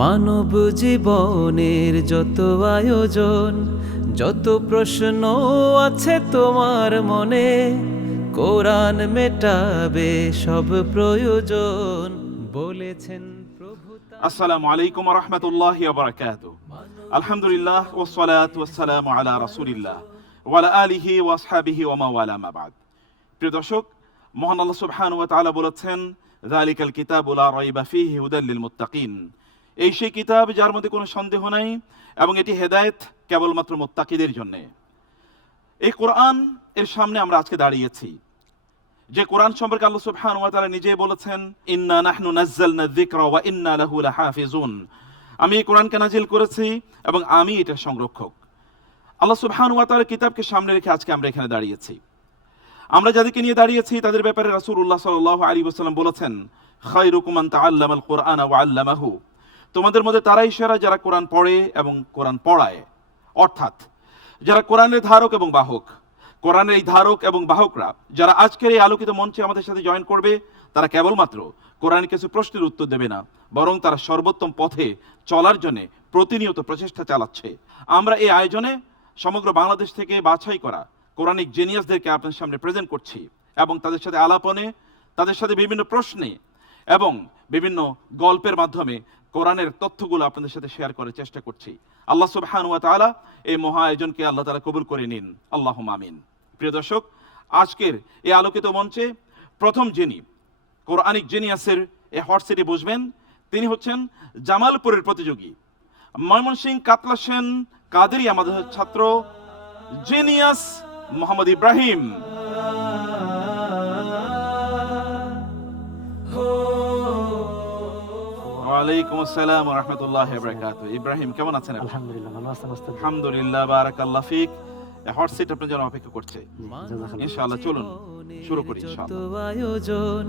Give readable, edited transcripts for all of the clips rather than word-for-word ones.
মানব জীবনের যত আয়োজন, যত প্রশ্ন আছে তোমার মনে, কোরআন মেটাবে সব প্রয়োজন বলেছেন প্রভু। আসসালামু আলাইকুম ওয়া রাহমাতুল্লাহি ওয়া বারাকাতুহু। আলহামদুলিল্লাহ ওয়াস সালাতু ওয়াস সালামু আলা রাসূলিল্লাহ ওয়া আলা আলিহি ওয়া আসহাবিহি ওয়া মাওয়ালা মা বাদ। প্রিয় দর্শক, মহান আল্লাহ সুবহানাহু ওয়া তাআলা বলেছেন, যালিকাল কিতাবু লা রাইবা ফীহি হুদাল লিল মুত্তাকিন। এই সেই কিতাব যার মধ্যে কোনো সন্দেহ নাই এবং এটি হেদায়েত কেবলমাত্র মুত্তাকিদের জন্য। এই কোরআন এর সামনে আমরা আজকে দাঁড়িয়েছি, যে কোরআন সম্পর্কে আল্লাহ সুবহানাহু ওয়া তাআলা নিজেই বলেছেন, ইন্না নাহনু নাযালনা যিকরা ওয়া ইন্না লাহু লাহাফিজুন। আমি এই কোরআনকে নাজিল করেছি এবং আমি এটার সংরক্ষক। আল্লাহ সুবহানাহু ওয়া তাআলার কিতাবকে সামনে রেখে আজকে আমরা এখানে দাঁড়িয়েছি। আমরা যাদেরকে নিয়ে দাঁড়িয়েছি তাদের ব্যাপারে রাসূলুল্লাহ সাল্লাল্লাহু আলাইহি ওয়াসাল্লাম বলেছেন, খায়রুকুম মান তাআল্লামাল কুরআনা ওয়া আল্লামাহু। তোমাদের মধ্যে তারাই সেরা যারা কোরআন পড়ে এবং কোরআন পড়ায়, অর্থাৎ যারা কোরআনের ধারক এবং বাহক। কোরআনের এই ধারক এবং বাহকরা যারা আজকের এই আলোকিত মঞ্চে আমাদের সাথে জয়েন করবে, তারা কেবলমাত্র কোরআনের কিছু প্রশ্নের উত্তর দেবে না, বরং তারা সর্বোত্তম পথে চলার জন্য প্রতিনিয়ত প্রচেষ্টা চালাচ্ছে। আমরা এই আয়োজনে সমগ্র বাংলাদেশ থেকে বাছাই করা কোরআনিক জিনিয়াসদেরকে আপনার সামনে প্রেজেন্ট করছি এবং তাদের সাথে আলাপনে, তাদের সাথে বিভিন্ন প্রশ্নে এবং বিভিন্ন গল্পের মাধ্যমে কোরআনের তথ্যগুলো আপনাদের সাথে শেয়ার করার চেষ্টা করছি। আল্লাহ সুবহানাহু ওয়া তাআলা এই মহা আয়োজনকে আল্লাহ তাআলা কবুল করে নিন, আল্লাহুম্মা আমিন। প্রিয় দর্শক, আজকের এই আলোকিত মঞ্চে প্রথম যিনি কোরআনিক জিনিয়াসের এই হট সিটে বসবেন, তিনি হচ্ছেন জামালপুরের প্রতিযোগী ময়মনসিংহ কাতলা সেন কাদেরিয়া মাদ্রাসার ছাত্র জিনিয়াস মোহাম্মদ ইব্রাহিম। ওয়ালাইকুম আসসালাম ওয়া রাহমাতুল্লাহি ওয়া বারাকাতুহু। ইব্রাহিম, কেমন আছেন আপনি? আলহামদুলিল্লাহ, ভালো আছেন ওস্তাদ? আলহামদুলিল্লাহ, বারাকাল্লাহু ফিক। হট সিট আপনার জন্য অপেক্ষা করছে ইনশাআল্লাহ। চলুন শুরু করি ইনশাআল্লাহ। যত আয়োজন,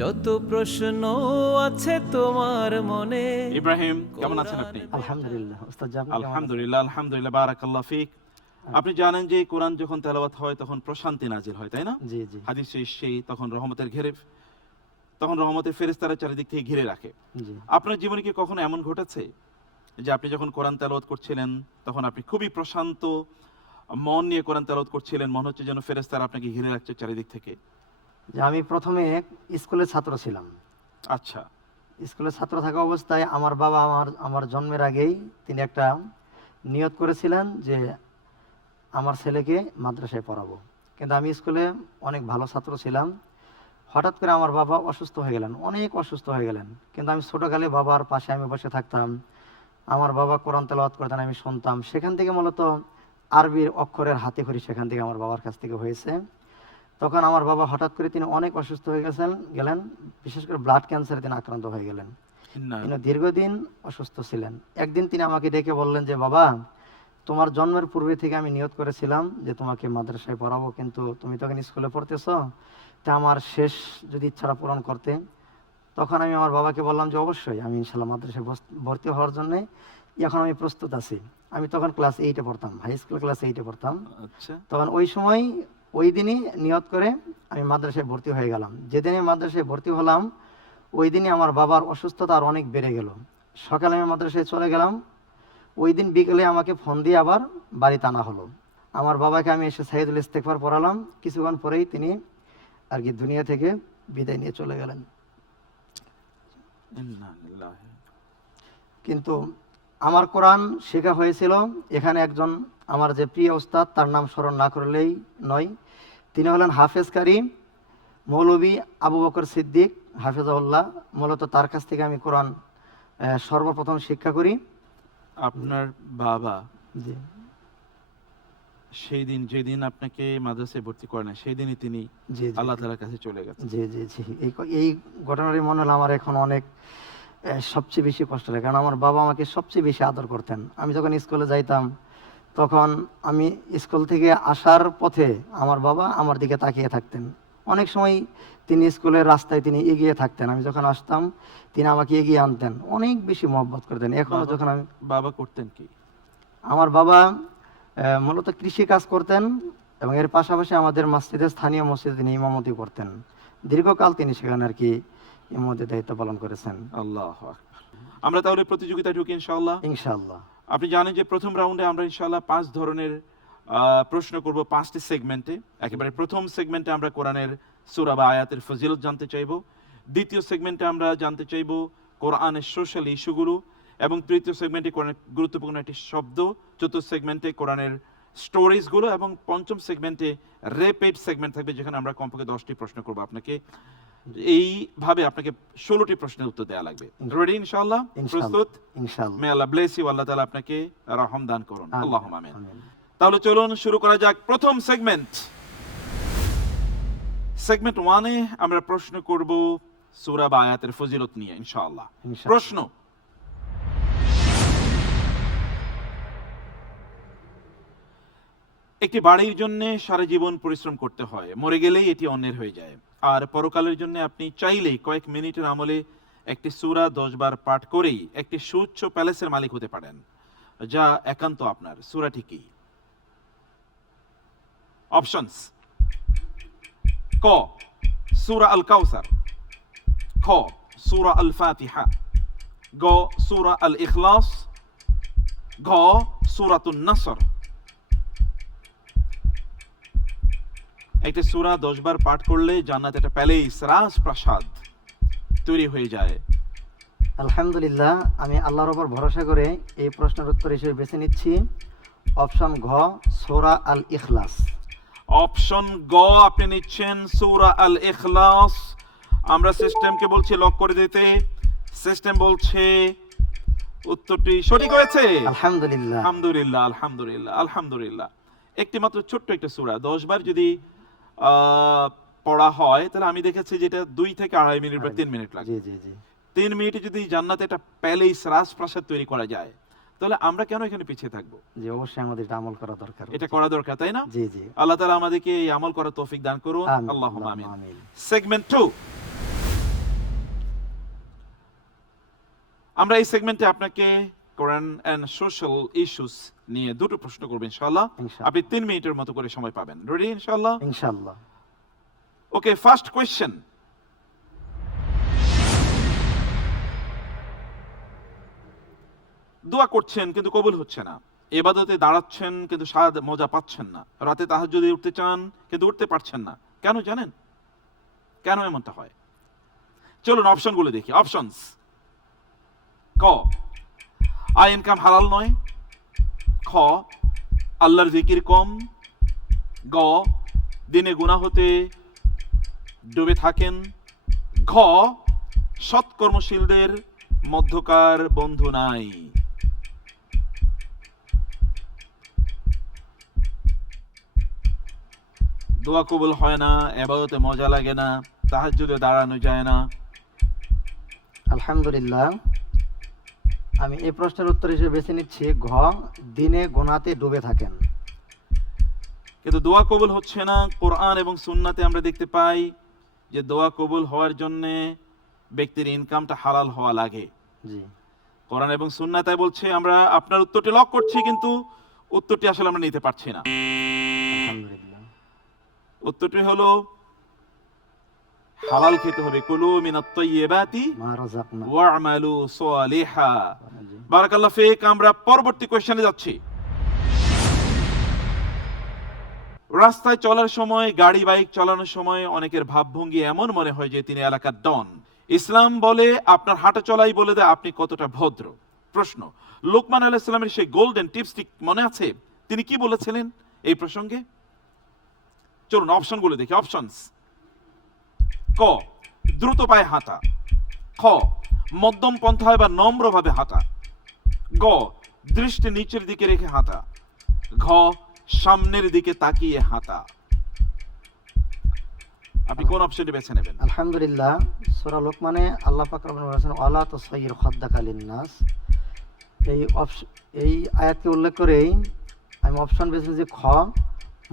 যত প্রশ্ন আছে তোমার মনে। ইব্রাহিম, কেমন আছেন আপনি? আলহামদুলিল্লাহ ওস্তাদ। আলহামদুলিল্লাহ, আলহামদুলিল্লাহ, বারাকাল্লাহু ফিক। আপনি জানেন যে কোরআন যখন তেলাওয়াত হয় তখন প্রশান্তি নাজিল হয়, তাই না? জি জি হাদিসে এসেছে তখন রহমতের ফেরেশতারা চারিদিক থেকে ঘিরে রাখে। জি। আপনার জীবনে কি কখনো এমন ঘটেছে যে আপনি যখন কোরআন তেলাওয়াত করছিলেন তখন আপনি খুবই প্রশান্ত মন নিয়ে কোরআন তেলাওয়াত করছিলেন, মনে হচ্ছে যেন ফেরেশতারা আপনাকে ঘিরে রাখছে চারিদিক থেকে? যে আমি প্রথমে স্কুলের ছাত্র ছিলাম। আচ্ছা। স্কুলের ছাত্র থাকা অবস্থায় আমার বাবা আমার জন্মের আগেই তিনি একটা নিয়ত করেছিলেন যে আমার ছেলেকে মাদ্রাসায় পড়াবো। কিন্তু আমি স্কুলে অনেক ভালো ছাত্র ছিলাম। হঠাৎ করে আমার বাবা অসুস্থ হয়ে গেলেন, অনেক অসুস্থ হয়ে গেলেন। কিন্তু আমি ছোটকালে বাবার পাশে আমি বসে থাকতাম, আমার বাবা কোরআন তেলাওয়াত করতেন, আমি শুনতাম। সেখান থেকে মূলত আরবির অক্ষরের হাতে খড়ি সেখান থেকে আমার বাবার কাছ থেকে হয়েছে। তখন আমার বাবা হঠাৎ করে তিনি অনেক অসুস্থ হয়ে গেলেন, বিশেষ করে ব্লাড ক্যান্সারে তিনি আক্রান্ত হয়ে গেলেন। তিনি দীর্ঘদিন অসুস্থ ছিলেন। একদিন তিনি আমাকে ডেকে বললেন যে, বাবা, তোমার জন্মের পূর্বে থেকে আমি নিয়ত করেছিলাম যে তোমাকে মাদ্রাসায় পড়াবো, কিন্তু তুমি তখন স্কুলে পড়তেছ, তা আমার শেষ যদি ইচ্ছাটা পূরণ করতে। তখন আমি আমার বাবাকে বললাম যে অবশ্যই আমি ইনশাল্লাহ মাদ্রাসায় ভর্তি হওয়ার জন্যে এখন আমি প্রস্তুত আছি। আমি তখন ক্লাস 8-এ পড়তাম, হাই স্কুল ক্লাস 8-এ পড়তাম। তখন ওই দিনই নিয়ত করে আমি মাদ্রাসায় ভর্তি হয়ে গেলাম। যেদিনে মাদ্রাসায় ভর্তি হলাম ওই দিনই আমার বাবার অসুস্থতা আর অনেক বেড়ে গেল। সকালে আমি মাদ্রাসায় চলে গেলাম, ওই দিন বিকেলে আমাকে ফোন দিয়ে আবার বাড়িতে আনা হলো। আমার বাবাকে আমি এসে সাইদুল ইস্তেগফার পড়ালাম। কিছুক্ষণ পরেই তিনি আর কি দুনিয়া থেকে বিদায় নিয়ে চলে গেলেন। কিন্তু আমার কোরআন শেখা হয়েছিল এখানে একজন আমার যে প্রিয় ওস্তাদ, তার নাম স্মরণ না করলেই নয়। তিনি হলেন হাফেজ কারি মৌলভী আবু বকর সিদ্দিক হাফেজাহুল্লাহ। মূলত তার কাছ থেকে আমি কোরআন সর্বপ্রথম শিক্ষা করি। আপনার বাবা জি সেই দিন যেদিন আপনাকে মাদ্রাসায় ভর্তি করেন সেই দিনই তিনি আল্লাহ তাআলার কাছে চলে গেছেন। জি জি জি। এই ঘটনাটি মনে হলো আমার এখন অনেক সবচেয়ে বেশি কষ্ট লাগে, কারণ আমার বাবা আমাকে সবচেয়ে বেশি আদর করতেন। আমি যখন স্কুলে যাইতাম তখন আমি স্কুল থেকে আসার পথে আমার বাবা আমার দিকে তাকিয়ে থাকতেন, অনেক সময় তিনি স্কুলের রাস্তায় তিনি এগিয়ে থাকতেন, আমি যখন আসতাম তিনি আমাকে এগিয়ে আনতেন, অনেক বেশি মহব্বত করতেন। এখনো যখন আমি, বাবা করতেন কি? আমার বাবা মূলত কৃষি কাজ করতেন এবং এর পাশাপাশি আমাদের মসজিদে, স্থানীয় মসজিদে তিনি ইমামতি করতেন। দীর্ঘকাল তিনি সেখানে আর কি ইমামতির দায়িত্ব পালন করেছেন। আল্লাহু আকবার। আমরা তাহলে প্রতিযোগিতায় ঢুকি ইনশাআল্লাহ। ইনশাআল্লাহ। আপনি জানেন যে প্রথম রাউন্ডে আমরা ইনশাআল্লাহ 5 ধরনের প্রশ্ন করব 5টি সেগমেন্টে। একেবারে প্রথম সেগমেন্টে আমরা কোরআনের সূরা বা আয়াতের ফজিলত জানতে চাইব, দ্বিতীয় সেগমেন্টে আমরা জানতে চাইব কোরআনের সোশ্যাল ইস্যুগুলো, এবং তৃতীয় সেগমেন্টে কোরআনের গুরুত্বপূর্ণ একটি শব্দ, চতুর্থ সেগমেন্টে কোরআনের স্টোরিজগুলো, এবং পঞ্চম সেগমেন্টে র্যাপিড সেগমেন্ট থাকবে যেখানে আমরা কমপক্ষে 10টি প্রশ্ন করব আপনাকে। এইভাবে আপনাকে 16টি প্রশ্নের উত্তর দেওয়া লাগবে। রেডি ইনশাআল্লাহ? প্রস্তুত? ইনশাআল্লাহ। মে আল্লাহ ব্লেস ইউ, আল্লাহ তাআলা আপনাকে রহম দান করুন। আমিন। আল্লাহুম্মা আমিন। আমিন। তাহলে চলুন শুরু করা যাক প্রথম সেগমেন্ট। সেগমেন্ট 1-এ আমরা প্রশ্ন করব সূরা বা আয়াতের ফজিলত নিয়ে ইনশাআল্লাহ। ইনশাআল্লাহ। প্রশ্ন: একটি বাড়ির জন্য সারা জীবন পরিশ্রম করতে হয়, মরে গেলেই এটি অন্যের হয়ে যায়। আর পরকালের জন্য আপনি চাইলেই কয়েক মিনিটের আমলে একটি সূরা 10 বার পাঠ করেই একটি সুউচ্চ প্যালেসের মালিক হতে পারেন, যা একান্ত আপনার। সূরাটি কি? অপশনস: ক সূরা আল কাউসার, খ সূরা আল ফাতিহা, গ সূরা আল ইখলাস, ঘ সূরাতুন নাসর। একটা সূরা 10 বার পাঠ করলে জান্নাতে একটা প্যালেস, রাজপ্রাসাদ তৈরি হয়ে যায়। আলহামদুলিল্লাহ, আমি আল্লাহর উপর ভরসা করে এই প্রশ্নের উত্তর হিসেবে বেছে নিচ্ছি অপশন ঘ, সূরা আল ইখলাস। অপশন গ আপনি নিচ্ছেন, সূরা আল ইখলাস। আমরা সিস্টেমকে বলছি লক করে দিতে। সিস্টেম বলছে উত্তরটি সঠিক হয়েছে। আলহামদুলিল্লাহ। আলহামদুলিল্লাহ, আলহামদুলিল্লাহ, আলহামদুলিল্লাহ। একটি মাত্র ছোট্ট একটা সূরা 10 বার যদি পড়া হয় তাহলে আমি দেখেছি যেটা 2 থেকে 2.5 মিনিট বা 3 মিনিট লাগে। জি জি জি। 3 মিনিটে যদি জান্নাতে একটা প্যালেস, রাজপ্রাসাদ তৈরি করা যায়, তাহলে আমরা কেন এখানে পিছিয়ে থাকবো? জি, অবশ্যই আমাদের এটা আমল করা দরকার। এটা করা দরকার, তাই না? জি জি। আল্লাহ তাআলা আমাদেরকে এই আমল করার তৌফিক দান করুন। আমিন। আল্লাহুম্মা আমিন। আমিন। সেগমেন্ট 2। আমরা এই সেগমেন্টে আপনাকে কোরআন এন্ড সোশ্যাল ইস্যুস নিয়ে দুটো প্রশ্ন করব ইনশাআল্লাহ। ইনশাআল্লাহ। আপনি 3 মিনিটের মতো করে সময় পাবেন। রেডি ইনশাআল্লাহ? ইনশাআল্লাহ। ওকে, ফার্স্ট কোয়েশ্চেন। দোয়া করছেন কিন্তু কবুল হচ্ছে না, ইবাদতে দাঁড়াচ্ছেন কিন্তু স্বাদ মজা পাচ্ছেন না, রাতে তাহাজ্জুদে উঠতে চান কিন্তু উঠতে পারছেন না, কেন জানেন? কেন এমনটা হয়? চলুন অপশনগুলো দেখি। অপশনস: ক আয় ইনকাম হালাল নয়, খ আল্লাহর জিকির কম, গ দিনে গুনাহ হতে ডুবে থাকেন, ঘ সৎকর্মশীলদের মধ্যকার বন্ধু নাই। দোয়া কবুল হয় না, ইবাদতে মজা লাগে না, তাহাজ্জুদে দাঁড়ানো যায় না। আলহামদুলিল্লাহ, আমি এই প্রশ্নের উত্তর হিসেবে বেছে নিচ্ছি ঘ, দিনে গোনাতে ডুবে থাকেন। কিন্তু দোয়া কবুল হচ্ছে না। কোরআন এবং সুন্নাতে আমরা দেখতে পাই যে দোয়া কবুল হওয়ার জন্য ব্যক্তির ইনকামটা হালাল হওয়া লাগে। জি। কোরআন এবং সুন্নাতে বলছে, আমরা আপনার উত্তরটি লক করছি কিন্তু উত্তরটি আসলে আমরা নিতে পারছি না। আলহামদুলিল্লাহ। উত্তরটি হলো হালাল খেতে হবে। কুলু মিনাত তাইয়্যিবাতি মা রাযাকনা। ওয়া'মালু সালিহা। জি। বারাকাল্লাহু ফিক। আমরা পরবর্তী কোশ্চেনে যাচ্ছি। রাস্তায় চলার সময়, গাড়ি বাইক চালানোর সময় অনেকের ভাবভঙ্গি এমন মনে হয় যে তিনি এলাকার ডন। ইসলাম বলে আপনার হাঁটা চলাই বলে দেয় আপনি কতটা ভদ্র। প্রশ্ন: লোকমান আলাইহিস সালামের সেই গোল্ডেন টিপসটি মনে আছে? তিনি কি বলেছিলেন এই প্রসঙ্গে? চলুন অপশনগুলো দেখি। অপশনস: ক দ্রুত পায়ে হাঁটা, খ মধ্যম পন্থায় বা নম্রভাবে হাঁটা, গ দৃষ্টি নিচের দিকে রেখে হাঁটা, ঘ সামনের দিকে তাকিয়ে হাঁটা। আপনি কোন অপশনটি বেছে নেবেন? আলহামদুলিল্লাহ, সূরা লোকমানে আল্লাহ পাক রব্বুল বলেছেন ওয়ালা তুসাইয়ির খাদ্দাকা লিন-নাস। এই আয়াতকে উল্লেখ করেই আমি অপশন বেছে নিয়েছি খ,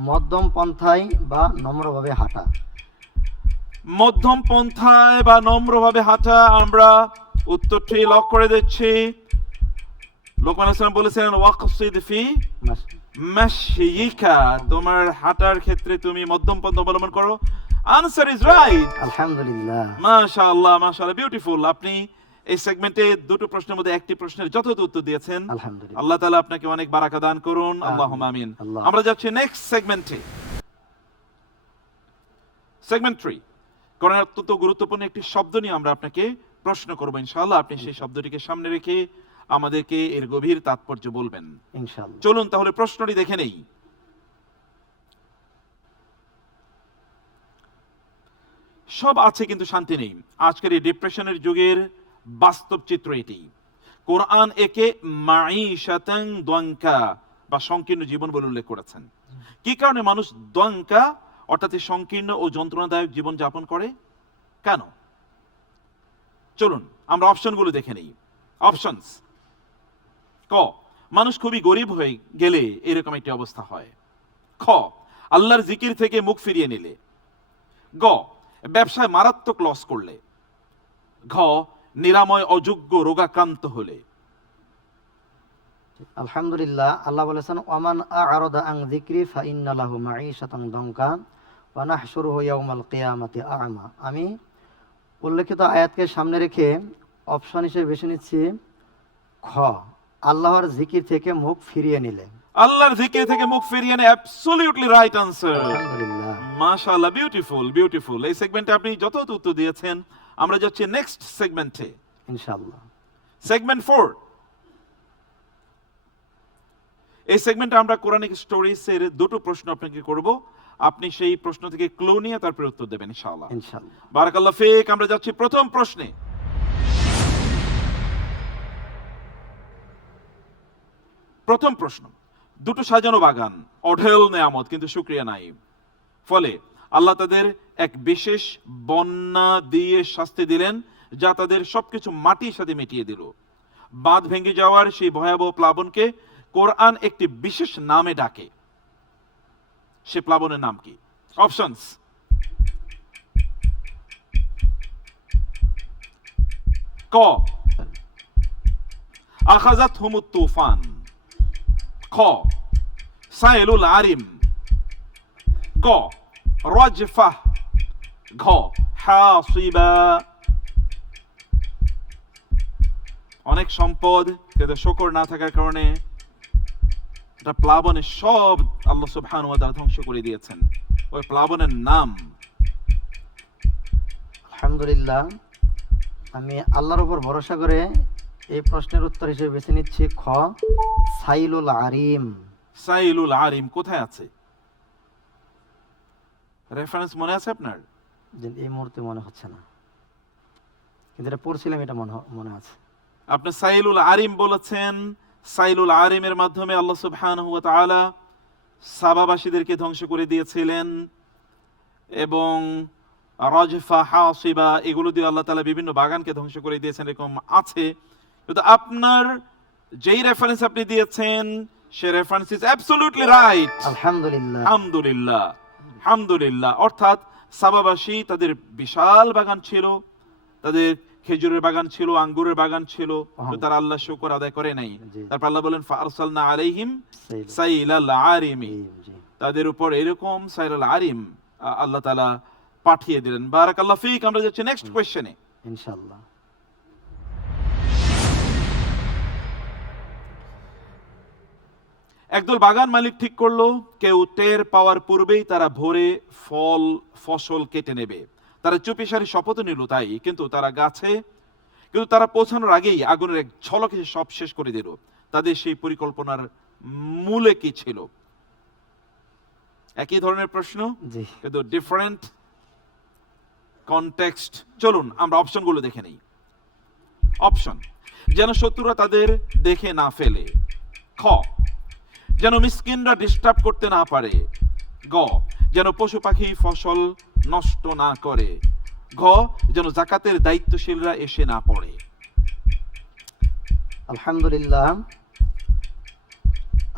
মধ্যম পন্থায় বা নম্রভাবে হাঁটা। মধ্যম পন্থায় বা নম্রভাবে হাঁটা, আমরা উত্তরটি লক করে দিচ্ছি। লোকমান আসলাম বলেছেন ওয়াকসিদ ফি মাশয়িকা, তোমার হাঁটার ক্ষেত্রে তুমি মধ্যম পন্থা অবলম্বন করো। Answer is right. আলহামদুলিল্লাহ। মাশাআল্লাহ, মাশাআল্লাহ, বিউটিফুল। আপনি এই সেগমেন্টে দুটো প্রশ্নের মধ্যে একটি প্রশ্নের যথাযথ উত্তর দিয়েছেন। আলহামদুলিল্লাহ। আল্লাহ তাআলা আপনাকে অনেক বারাকা দান করুন। আল্লাহুম্মা আমিন। আল্লাহ। আমরা যাচ্ছি নেক্সট সেগমেন্টে। সেগমেন্ট 3, কোরআনের অত্যন্ত গুরুত্বপূর্ণ একটি শব্দ নিয়ে আমরা আপনাকে প্রশ্ন করব ইনশাআল্লাহ। আপনি সেই শব্দটিকে সামনে রেখে আমাদেরকে এর গভীর তাৎপর্য বলবেন ইনশাআল্লাহ। চলুন তাহলে প্রশ্নটি দেখে নেই। সব আছে কিন্তু শান্তি নেই, আজকের এই ডিপ্রেশনের যুগের বাস্তব চিত্র এটি। কোরআন একে মাঈশাতান দঙ্কা বা সংকীর্ণ জীবন বলে উল্লেখ করেছেন। কি কারণে মানুষ দঙ্কা অর্থাৎ সংকীর্ণ ও যন্ত্রণাদায়ক জীবন যাপন করে, কেন? চলুন আমরা অপশনগুলো দেখে নেই। অপশনস: ক, মানুষ খুবই গরিব হয়ে গেলে এরকম একটি অবস্থা হয়। খ, আল্লাহর জিকির থেকে মুখ ফিরিয়ে নিলে। গ, ব্যবসায় মারাত্মক লস করলে। ঘ, নিরাময় অযোগ্য রোগাক্রান্ত হলে। আলহামদুলিল্লাহ। আল্লাহ বলেছেন ওয়ামান আ'রাদা আন যিকরি ফাইন্না লাহু মাঈশাতান দানকা ওয়া নাহশুরুহু ইয়াওমাল কিয়ামাতি আ'মা। আমি উল্লেখিত আয়াতকে সামনে রেখে অপশন হিসেবে বেছে নিচ্ছি খ, আল্লাহর জিকির থেকে মুখ ফিরিয়ে নিলে। আল্লাহর জিকির থেকে মুখ ফিরিয়ে নেয়, অ্যাবসলিউটলি রাইট আনসার। আলহামদুলিল্লাহ। মাশাআল্লাহ, বিউটিফুল, বিউটিফুল। এই সেগমেন্টে আপনি যথাযথ উত্তর দিয়েছেন। আমরা যাচ্ছি নেক্সট সেগমেন্টে। ইনশাআল্লাহ। সেগমেন্ট 4। এই সেগমেন্টে আমরা কোরআনিক স্টোরিজ এর দুটো প্রশ্ন আপনাকে করব। আপনি সেই প্রশ্ন থেকে ক্লু নিয়ে তারপরে উত্তর দেবেন ইনশাআল্লাহ। ইনশাআল্লাহ। বারাকাল্লাহ ফিক। আমরা যাচ্ছি প্রথম প্রশ্নে। প্রথম প্রশ্ন: দুটো সাজানো বাগান, অঢেল নেয়ামত, কিন্তু শুকরিয়া নাই। ফলে আল্লাহ তাদের এক বিশেষ বন্যা দিয়ে শাস্তি দিলেন, যা তাদের সবকিছু মাটির সাথে মিটিয়ে দিল। বাঁধ ভেঙে যাওয়ার সেই ভয়াবহ প্লাবনকে কোরআন একটি বিশেষ নামে ডাকে। সে প্লাবনের নাম কি? অপশনস: ক, আখাযাতহুমুত তুফান। খ, সাইলুল আরিম। গ, রাজফাহ। ঘ, হাসিবা। অনেক সম্পদ কিন্তু শুকর না থাকার কারণে এটা প্লাবনের সব আল্লাহ সুবহানাহু ওয়া তাআলা ধ্বংস করে দিয়েছেন। ওই প্লাবনের নাম? আলহামদুলিল্লাহ। আমি আল্লাহর উপর ভরসা করে এই প্রশ্নের উত্তর হিসেবে বেছে নিচ্ছি খ, সাইলুল আরিম। সাইলুল আরিম কোথায় আছে? রেফারেন্স মনে আছে আপনার? যে এই মুহূর্তে মনে হচ্ছে না, কিন্তু এটা পড়ছিলাম, এটা মনে আছে। আপনি সাইলুল আরিম বলেছেন। সাইলুল আরিমের মাধ্যমে আল্লাহ সুবহানাহু ওয়া তাআলা সাবাবাসীদেরকে ধ্বংস করে দিয়েছিলেন, এবং রাজফা, হাসিবা এগুলো দিয়ে আল্লাহ তাআলা বিভিন্ন বাগানকে ধ্বংস করে দিয়েছেন, এরকম আছে। কিন্তু আপনার যেই রেফারেন্স আপনি দিয়েছেন সে রেফারেন্স ইজ অ্যাবসলিউটলি রাইট। আলহামদুলিল্লাহ। আলহামদুলিল্লাহ, আলহামদুলিল্লাহ। অর্থাৎ সাবাবাসী তাদের বিশাল বাগান ছিল, তাদের খেজুরের বাগান ছিল, আঙ্গুরের বাগান ছিল, কিন্তু তারা আল্লাহর শুকর আদায় করে নাই। তারপর আল্লাহ বলেন ফারসালনা আলাইহিম সাইলাল আরিমি, তাদের উপর এরকম সাইলাল আরিম আল্লাহ তাআলা পাঠিয়ে দিলেন। বারাকাল্লাহ ফিক। আমরা যাচ্ছি নেক্সট কোশ্চেনে ইনশাআল্লাহ। একদল বাগান মালিক ঠিক করলো কেউ টের পাওয়ার পূর্বেই তারা ভোরে ফসল কেটে নেবে। তারা চুপিসারি শপথ নিল তাই, কিন্তু তারা পৌঁছানোর আগেই আগুনের এক ঝলকে সব শেষ করে দিল। তাদের সেই পরিকল্পনার মূলে কি ছিল? একই ধরনের প্রশ্ন, কিন্তু ডিফারেন্ট কনটেক্সট। চলুন আমরা অপশনগুলো দেখে নেই। অপশন: যেন শত্রুরা তাদের দেখে না ফেলে। খ, যেন মিসকিনরা ডিস্টার্ব করতে না পারে। গ, যেন পশু পাখি ফসল নষ্ট না করে। ঘ, যেন যাকাতের দায়িত্বশীলরা এসে না পড়ে। আলহামদুলিল্লাহ।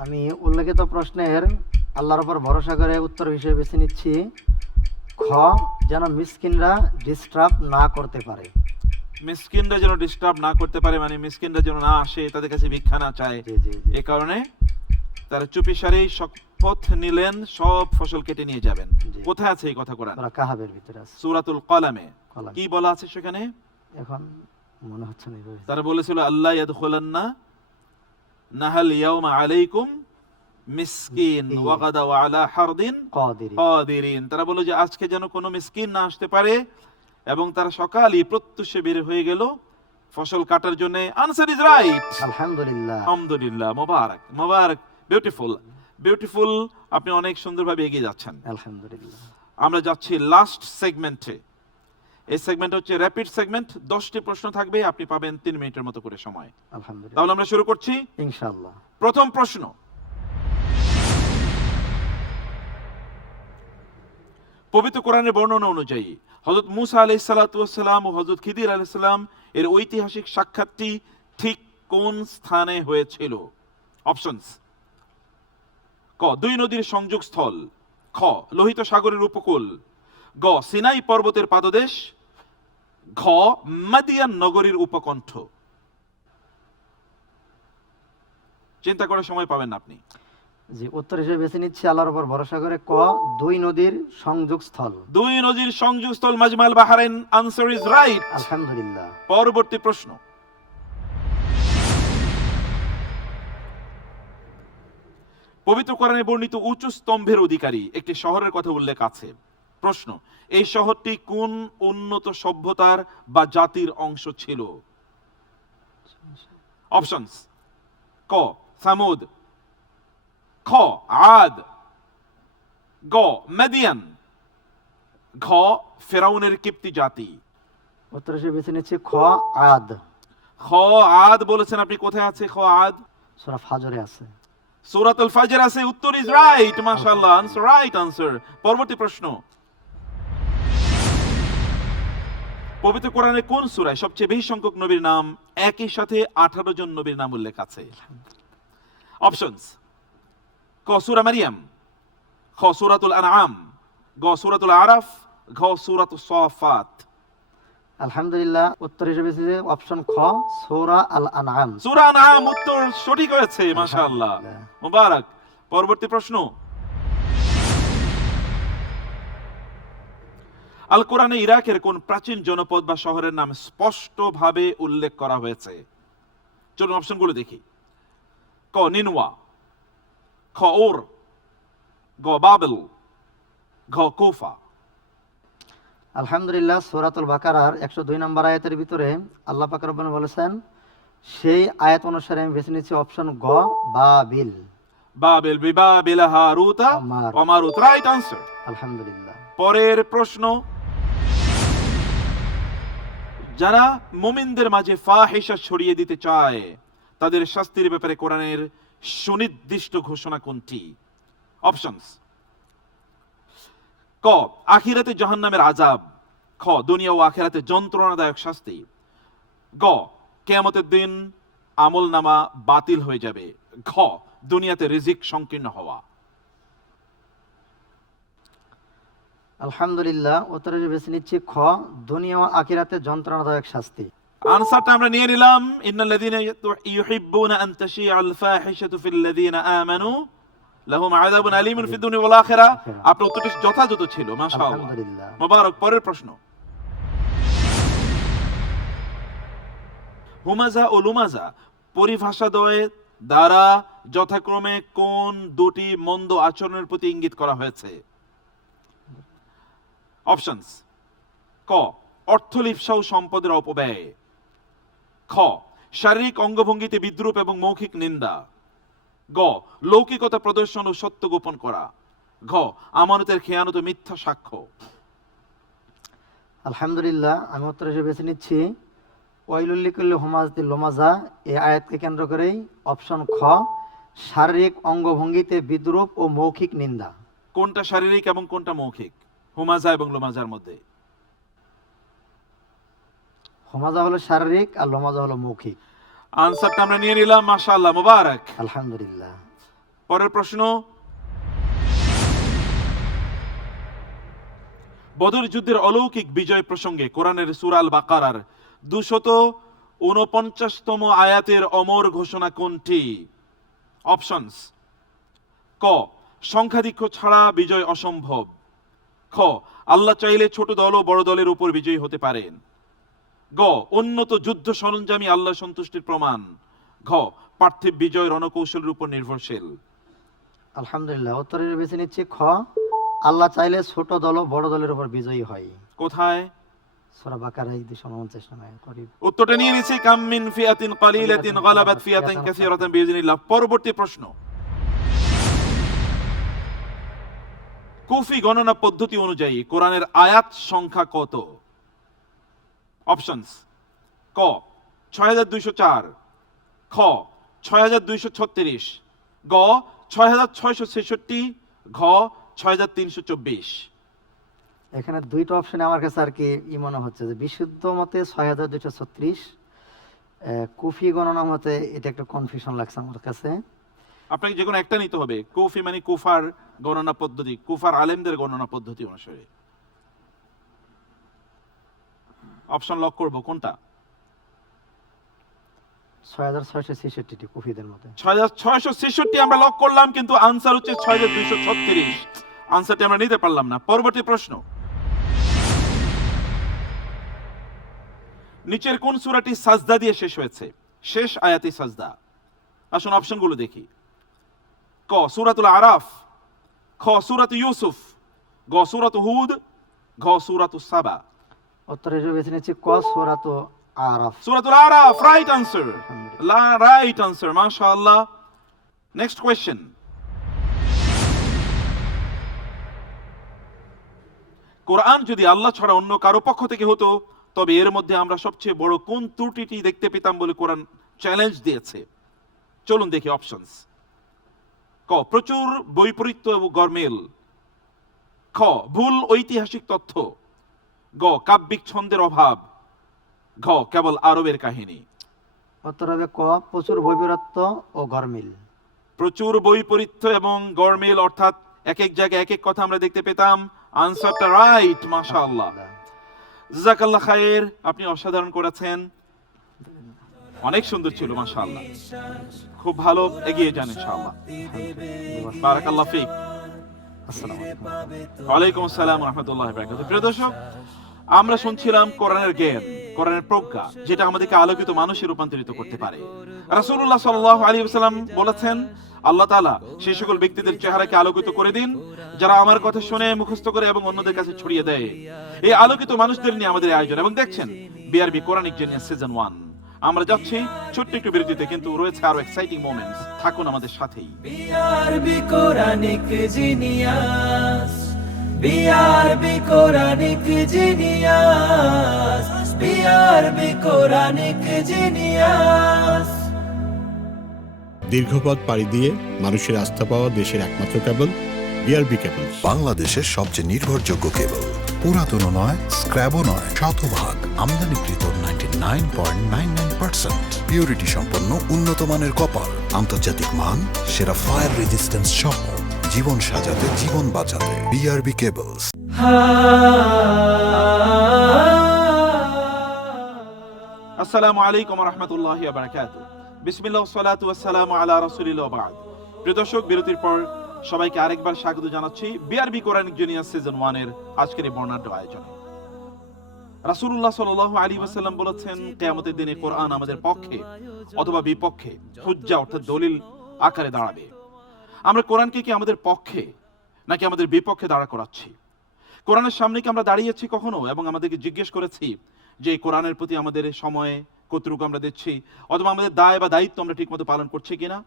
আমি উল্লেখিত প্রশ্নের আল্লাহর উপর ভরসা করে উত্তর হিসেবে বেছে নিচ্ছি খ, যেন মিসকিনরা ডিস্টার্ব না করতে পারে। মিসকিনরা যেন ডিস্টার্ব না করতে পারে, মানে মিসকিনরা যেন না আসে, তাদের কাছে ভিক্ষা না চায়। জি জি জি। এ কারণে তারা চুপিসারেই শপথ নিলেন সব ফসল কেটে নিয়ে যাবেন। জি। কোথায় আছে এই কথা কোরআন? সূরা কাহাবের ভিতরে আছে। সূরাতুল কলামে কলাম। কি বলা আছে সেখানে? এখন মনে হচ্ছে না এইভাবে। তারা বলেছিল আল্লাহ ইয়াদখুলান্না নাহাল ইয়াউমা আলাইকুম মিসকিন মিসকিন। ওয়া গাদাও আলা হারদিন কাদিরি। কাদিরিন। তারা বলে যে আজকে যেন কোনো মিসকিন না আসতে পারে, এবং তারা সকালই প্রত্যুষে বের হয়ে গেল ফসল কাটার জন্য। Answer is right. আলহামদুলিল্লাহ। আলহামদুলিল্লাহ, মোবারক মোবারক, বিউটিফুল বিউটিফুল। আপনি অনেক সুন্দরভাবে এগিয়ে যাচ্ছেন। আলহামদুলিল্লাহ। আমরা যাচ্ছি লাস্ট সেগমেন্টে। এই সেগমেন্ট হচ্ছে র্যাপিড সেগমেন্ট। 10টি প্রশ্ন থাকবে, আপনি পাবেন 3 মিনিটের মতো করে সময়। আলহামদুলিল্লাহ। তাহলে আমরা শুরু করছি। ইনশাআল্লাহ। প্রথম প্রশ্ন, পবিত্র কোরআনের বর্ণনা অনুযায়ী হযরত মূসা আলাইহিস সালাতু ওয়াস সালাম ও হযরত খিদির আলাইহিস সালাম এর ঐতিহাসিক সাক্ষাৎটি ঠিক কোন স্থানে হয়েছিল? অপশনস: ক, 2 নদীর সংযোগস্থল; খ, লোহিত সাগরের উপকূল; গ, সিনাই পর্বতের পাদদেশ; ঘ, মাদিয়ান নগরীর উপকণ্ঠ। চিন্তা করার সময় পাবেন না আপনি। জি, উত্তর হিসেবে বেছে নিচ্ছি আল্লাহর উপর ভরসা করে ক, 2 নদীর সংযোগস্থল। 2 নদীর সংযোগস্থল মাজমাল বাহরাইন। Answer is right. আলহামদুলিল্লাহ। পরবর্তী প্রশ্ন, পবিত্র কোরআনে বর্ণিত উঁচু স্তম্ভের অধিকারী একটি শহরের কথা উল্লেখ আছে। প্রশ্ন, এই শহরটি কোন উন্নত সভ্যতার বা জাতির অংশ ছিল? অপশনস: ক, সামুদ; খ, আদ; গ, মাদিয়ান; ঘ, ফেরাউনের কিপ্তি জাতি। উত্তর হিসেবে বেছে নিচ্ছি খ, আদ। খ, আদ বলেছেন আপনি। কোথায় আছে খ, আদ? সূরা ফাজরে আছে। সূরাতুল ফাজর আছে। উত্তর ইজ রাইট। মাশাআল্লাহ, আনসার রাইট আনসার। পরবর্তী প্রশ্ন, পবিত্র কোরআনে কোন সূরায় সবচেয়ে বেশি সংখ্যক নবীর নাম একই সাথে 18 জন নবীর নাম উল্লেখ আছে? অপশনস: ক, সূরা মারিয়াম; খ, সূরাতুল আনআম; গ, সূরাতুল আরাফ; ঘ, সূরাতুস সাফাত। আলহামদুলিল্লাহ। উত্তর হিসেবে বেছে নিচ্ছি অপশন খ, সূরা আল আনআম। সূরা আনআম। উত্তর সঠিক হয়েছে। মাশাআল্লাহ, মুবারক। পরবর্তী প্রশ্ন, আল কোরআনে ইরাকের কোন প্রাচীন জনপদ বা শহরের নাম স্পষ্টভাবে উল্লেখ করা হয়েছে? চলুন অপশনগুলো দেখি। ক, নিনওয়া; খ, ওর; গ, বাবেল; ঘ, কুফা। আলহামদুলিল্লাহ। সূরাতুল বাকারার 102 নম্বর আয়াতের ভিতরে আল্লাহ পাক রব্বুল বলেছেন, সেই আয়াত অনুসারে আমি বেছে নিচ্ছি অপশন গ, বাবিল। বাবেল, বিবাবিল হারুতা ওয়া মারুত। Right answer. আলহামদুলিল্লাহ। পরের প্রশ্ন, যারা মুমিনদের মাঝে ফাহিশা ছড়িয়ে দিতে চায় তাদের শাস্তির ব্যাপারে কোরআনের সুনির্দিষ্ট ঘোষণা কোনটি? অপশনস: ক, আখিরাতে জাহান্নামের আযাব; খ, দুনিয়া ও আখিরাতে যন্ত্রণাদায়ক শাস্তি; গ, কিয়ামতের দিন আমলনামা বাতিল হয়ে যাবে; ঘ, দুনিয়াতে রিজিক সংকীর্ণ হওয়া। আলহামদুলিল্লাহ। উত্তর হিসেবে বেছে নিচ্ছি খ, দুনিয়া ও আখিরাতে যন্ত্রণাদায়ক শাস্তি। আনসারটা আমরা নিয়ে নিলাম। ইন্নাল্লাযীনা ইউহিব্বুনা আন তাশিআল ফাহিশাতু ফিল্লাযীনা আমানু লাহুম আযাবুন আলীমুন ফিদ দুনিয়া ওয়াল আখিরাহ। আপনার উত্তরটি যথাযথ ছিল। মাশাআল্লাহ, আলহামদুলিল্লাহ। মুবারক। পরের প্রশ্ন, হুমাজা ও লুমাজা পরিভাষাদ্বয় দ্বারা যথাক্রমে কোন দুটি মন্দ আচরণের প্রতি ইঙ্গিত করা হয়েছে? অপশনস: ক, অর্থলিপ্সা ও সম্পদের অপব্যয়; খ, শারীরিক অঙ্গভঙ্গিতে বিদ্রুপ এবং মৌখিক নিন্দা; গ, লৌকিকতা প্রদর্শন ও সত্য গোপন করা; ঘ, আমানতের খেয়ানত ও মিথ্যা সাক্ষ্য। আলহামদুলিল্লাহ। আমি উত্তর হিসেবে বেছে নিচ্ছি ওয়াইলুল লিকুল্লি হুমাজাতিল লুমাজা। এই আয়াতকে কেন্দ্র করেই অপশন খ, শারীরিক অঙ্গভঙ্গিতে বিদ্রুপ ও মৌখিক নিন্দা। কোনটা শারীরিক এবং কোনটা মৌখিক হুমাজা এবং লুমাজার মধ্যে? হুমাজা হলো শারীরিক আর লুমাজা হলো মৌখিক। আনসারটা আমরা নিয়ে নিলাম। মাশাআল্লাহ, মুবারক। আলহামদুলিল্লাহ। পরের প্রশ্ন, বদর যুদ্ধের অলৌকিক বিজয় প্রসঙ্গে কোরআনের সূরা আল বাকারার 249তম আয়াতের অমর ঘোষণা কোনটি? অপশনস: ক, সংখ্যাধিক্য ছাড়া বিজয় অসম্ভব। খ, আল্লাহ চাইলে ছোট দল ও বড় দলের উপর বিজয়ী হতে পারেন। গ, উন্নত যুদ্ধ সরঞ্জামই আল্লাহ সন্তুষ্টির প্রমাণ। ঘ, পার্থিব বিজয় রণকৌশলের উপর নির্ভরশীল। আলহামদুলিল্লাহ, উত্তরের বেছে নিচ্ছি খ, আল্লাহ চাইলে ছোট দল ও বড় দলের উপর বিজয়ী হয়। কোথায়? সূরা বাকারা 249 নম্বর আয়াত। করিব উত্তরটা নিয়ে নিয়েছি। কাম মিন ফিয়াতিন কালিলাতিন গালাবাত ফিয়াতান কাসীরাতান বিইذنিল্লাহ। পরবর্তী প্রশ্ন, কুফি গণনা পদ্ধতি অনুযায়ী কোরআনের আয়াত সংখ্যা কত? অপশনস: ক, ৬২০৪, খ, ৬২৩৬, গ, ৬৬৬৬, ঘ, ৬৩২৪। এখানে দুইটা অপশনে আমার কাছে আর কি মনে হচ্ছে যে বিশুদ্ধ মতে ৬২৩৬, কুফি গণনা মতে এটা একটা কনফিউশন লাগছে আমার কাছে। আপনাকে যে কোনো একটা নিতে হবে। কুফি মানে কুফার গণনা পদ্ধতি, কুফার আলেমদের গণনা পদ্ধতি অনুসারে। অপশন লক করব, কোনটা? ৬৬৬৬ কুফিদের মতে। ৬৬৬৬ আমরা লক করলাম, কিন্তু আনসার হচ্ছে ৬২৩৬। আনসারটি আমরা নিতে পারলাম না। পরবর্তী প্রশ্ন, নিচের কোন সূরাটি সাজদা দিয়ে শেষ হয়েছে? শেষ আয়াতে সাজদা। আসুন অপশনগুলো দেখি। ক, সূরাতুল আরাফ, খ, সূরাতু ইউসুফ, গ, সূরাতু হুদ, ঘ, সূরাতু সাবা। উত্তরের বেছে নিচ্ছি ক, সূরাতু আরাফ। সূরাতুল Araf, right answer. Right answer, মাশাআল্লাহ। নেক্সট কোয়েশ্চেন, কোরআন যদি আল্লাহ ছাড়া অন্য কারো পক্ষ থেকে হতো, তবে এর মধ্যে আমরা সবচেয়ে বড় কোন ত্রুটিটি দেখতে পেতাম বলে কোরআন চ্যালেঞ্জ দিয়েছে? চলুন দেখি অপশনস। ক, প্রচুর বৈপরীত্য এবং গরমিল। খ, ভুল ঐতিহাসিক তথ্য। গ, কাব্যিক ছন্দের অভাব। ঘ, কেবল আরবের কাহিনী। উত্তর হবে ক, প্রচুর বৈপরীত্য ও গরমিল। প্রচুর বৈপরীত্য এবং গরমিল, অর্থাৎ এক এক জায়গায় এক এক কথা আমরা দেখতে পেতাম। আনসারটা রাইট, মাশাআল্লাহ। জাযাকাল্লাহ খায়ের, আপনি অসাধারণ করেছেন, অনেক সুন্দর ছিল, মাশাআল্লাহ। খুব ভালো, এগিয়ে যান ইনশাআল্লাহ। বারাকাল্লাহ ফিক। আসসালামু আলাইকুম। ওয়ালাইকুম আসসালাম ওয়া রাহমাতুল্লাহি ওয়া বারাকাতুহু। প্রিয় দর্শক, আমরা শুনছিলাম কোরআনের জ্ঞান, কোরআনের প্রজ্ঞা, যেটা আমাদেরকে আলোকিত মানুষে রূপান্তরিত করতে পারে। রাসূলুল্লাহ সাল্লাল্লাহু আলাইহি ওয়াসাল্লাম বলেছেন, আল্লাহ তাআলা সেই সকল ব্যক্তিদের চেহারাকে আলোকিত করে দিন যারা আমার কথা শুনে মুখস্থ করে এবং অন্যদের কাছে ছড়িয়ে দেয়। এই আলোকিত মানুষদের নিয়ে আমাদের আয়োজন। এবং দেখছেন বিআরবি কোরআনিক জিনিয়াস সিজন 1। আমরা যাচ্ছি ছোট্ট একটু বিরতিতে, কিন্তু রয়েছে আরো এক্সাইটিং মোমেন্টস। থাকুন আমাদের সাথেই। BRB Quranic genius, BRB Quranic genius, BRB Quranic genius. দীর্ঘপথ পাড়ি দিয়ে মানুষের আস্থা পাওয়া দেশের একমাত্র কেবল বিআরবি কেবল, বাংলাদেশের সবচেয়ে নির্ভরযোগ্য কেবল। পুরাতন নয়, স্ক্র্যাবও নয়, শতভাগ আমদানিকৃত 99.99% পিউরিটি সম্পন্ন উন্নত মানের কপার, আন্তর্জাতিক মান, সেরা ফায়ার রেজিস্ট্যান্স সহ জীবন সাজাতে, জীবন বাঁচাতে বিআরবি কেবলস। আসসালামু আলাইকুম ওয়া রাহমাতুল্লাহি ওয়া বারাকাতুহু। বিসমিল্লাহ ওয়া সলাতু ওয়া সালামু আলা রাসূলিল্লাহ ওয়া বা'দ। প্রিয় দর্শক, বিরতির পর সবাইকে আরেকবার স্বাগত জানাচ্ছি বিআরবি কোরআনিক জিনিয়াস সিজন 1 এর আজকের এই বর্ণাঢ্য আয়োজনে। রাসূলুল্লাহ সাল্লাল্লাহু আলাইহি ওয়াসাল্লাম বলেছেন, কিয়ামতের দিনে কোরআন আমাদের পক্ষে অথবা বিপক্ষে হুজ্জা অর্থাৎ দলিল আকারে দাঁড়াবে। আমরা কোরআনকে কি আমাদের পক্ষে নাকি আমাদের বিপক্ষে দাঁড়া করাচ্ছি? কোরআনের সামনে কি আমরা দাঁড়িয়েছি কখনো এবং আমাদেরকে জিজ্ঞেস করেছি যে কোরআনের প্রতি আমাদের সময় কতটুকু আমরা দিচ্ছি, অথবা আমাদের দায় বা দায়িত্ব আমরা ঠিকমতো পালন করছি কিনা?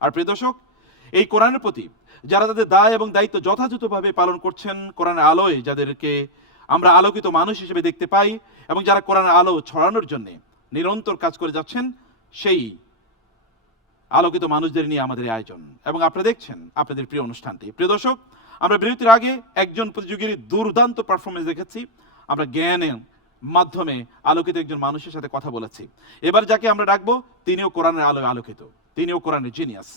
আর প্রিয় দর্শক, এই কোরআনের প্রতি যারা তাদের দায় এবং দায়িত্ব যথাযথভাবে পালন করছেন, কোরআনের আলোয় যাদেরকে আমরা আলোকিত মানুষ হিসেবে দেখতে পাই এবং যারা কোরআনের আলো ছড়ানোর জন্য নিরন্তর কাজ করে যাচ্ছেন, সেই আলোকিত মানুষদের নিয়ে আমাদের আয়োজন। এবং আপনারা দেখছেন আপনাদের প্রিয় অনুষ্ঠানটি। প্রিয় দর্শক, আমরা বিরতির আগে একজন প্রতিযোগীর দুর্দান্ত পারফরমেন্স দেখেছি। আমরা জ্ঞানের মাধ্যমে আলোকিত একজন মানুষের সাথে কথা বলেছি। এবার যাকে আমরা ডাকবো, তিনিও কোরআনের আলোয় আলোকিত, তিনিও কোরআনের জিনিয়াস।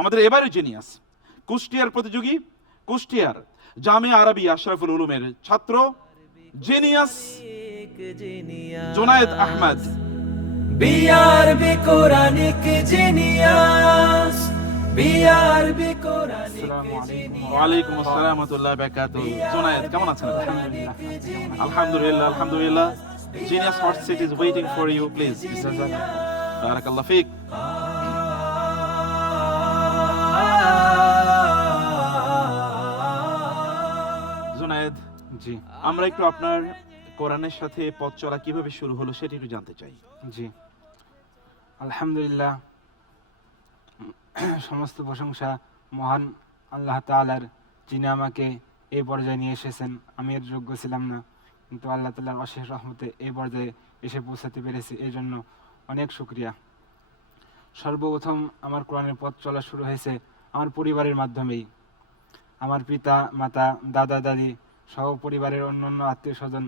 আমাদের এবারে জিনিয়াস কুষ্টিয়ার প্রতিযোগী, কুষ্টিয়ার জামিয়া আরবি আশরাফুল উলুমের ছাত্র genius Junaid Ahmed. BRB Quranic genius, BRB Quranic genius. ওয়ালাইকুম আসসালাম ওয়া রাহমাতুল্লাহি ওয়া বারাকাতুহু। জুনায়েদ কেমন আছেন? আলহামদুলিল্লাহ আলহামদুলিল্লাহ। Genius hot seat is waiting for you, please. বারাকাল্লাহ ফিক। জুনায়েদ, জি আমরা একটু আপনার কোরআনের সাথে পথ চলা কিভাবে শুরু হলো সেটা একটু জানতে চাই। জি আলহামদুলিল্লাহ, সমস্ত প্রশংসা মহান আল্লাহ তাআলার, যিনি আমাকে এই পর্যায়ে নিয়ে এসেছেন। আমি এর যোগ্য ছিলাম না, কিন্তু আল্লাহ তাআলার অশেষ রহমতে এই পর্যায়ে এসে পৌঁছাতে পেরেছি, এই জন্য অনেক শুকরিয়া। সর্বপ্রথম আমার কোরআনের পথ চলা শুরু হয়েছে আমার পরিবারের মাধ্যমেই। আমার পিতা মাতা দাদা দাদি সহ পরিবারের অন্যান্য আত্মীয় স্বজন,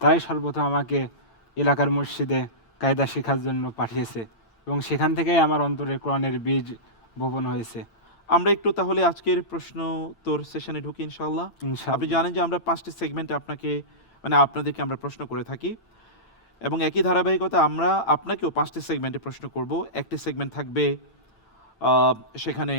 তারাই সর্বপ্রথম আমাকে এলাকার মসজিদে কায়দা শেখার জন্য পাঠিয়েছে, এবং সেখান থেকেই আমার অন্তরে কোরআনের বীজ বপন হয়েছে। আমরা একটু তাহলে আজকের প্রশ্ন তোর সেশনে ঢুকি ইনশাআল্লাহ। আপনি জানেন যে আমরা 5টি সেগমেন্টে আপনাদেরকে আমরা প্রশ্ন করে থাকি, এবং একই ধারাবাহিকতা আমরা আপনাকেও 5টি সেগমেন্টে প্রশ্ন করব। একটি সেগমেন্ট থাকবে সেখানে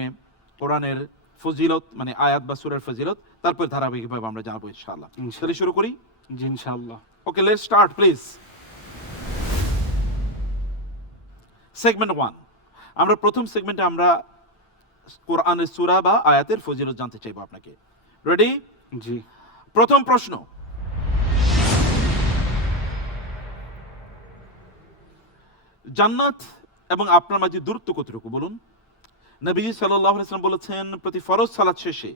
কোরআনের ফজিলত, মানে আয়াত বা সূরার ফজিলত, তারপর ধারাবাহিকভাবে আমরা জানাবো ইনশাআল্লাহ। তাহলে শুরু করি। জি ইনশাআল্লাহ। ওকে, লেটস স্টার্ট প্লিজ। সেগমেন্ট 1, আমরা প্রথম সেগমেন্টে আমরা কোরআনের সূরা বা আয়াতের ফজিলত জানতে চাইবো আপনাকে। রেডি? জি। প্রথম প্রশ্ন, জান্নাত এবং আপনার মাঝে দূরত্ব কতটুকু বলুন? নবীজি সাল্লাল্লাহু আলাইহি ওয়াসাল্লাম বলেছেন, প্রতি ফরজ সালাত শেষে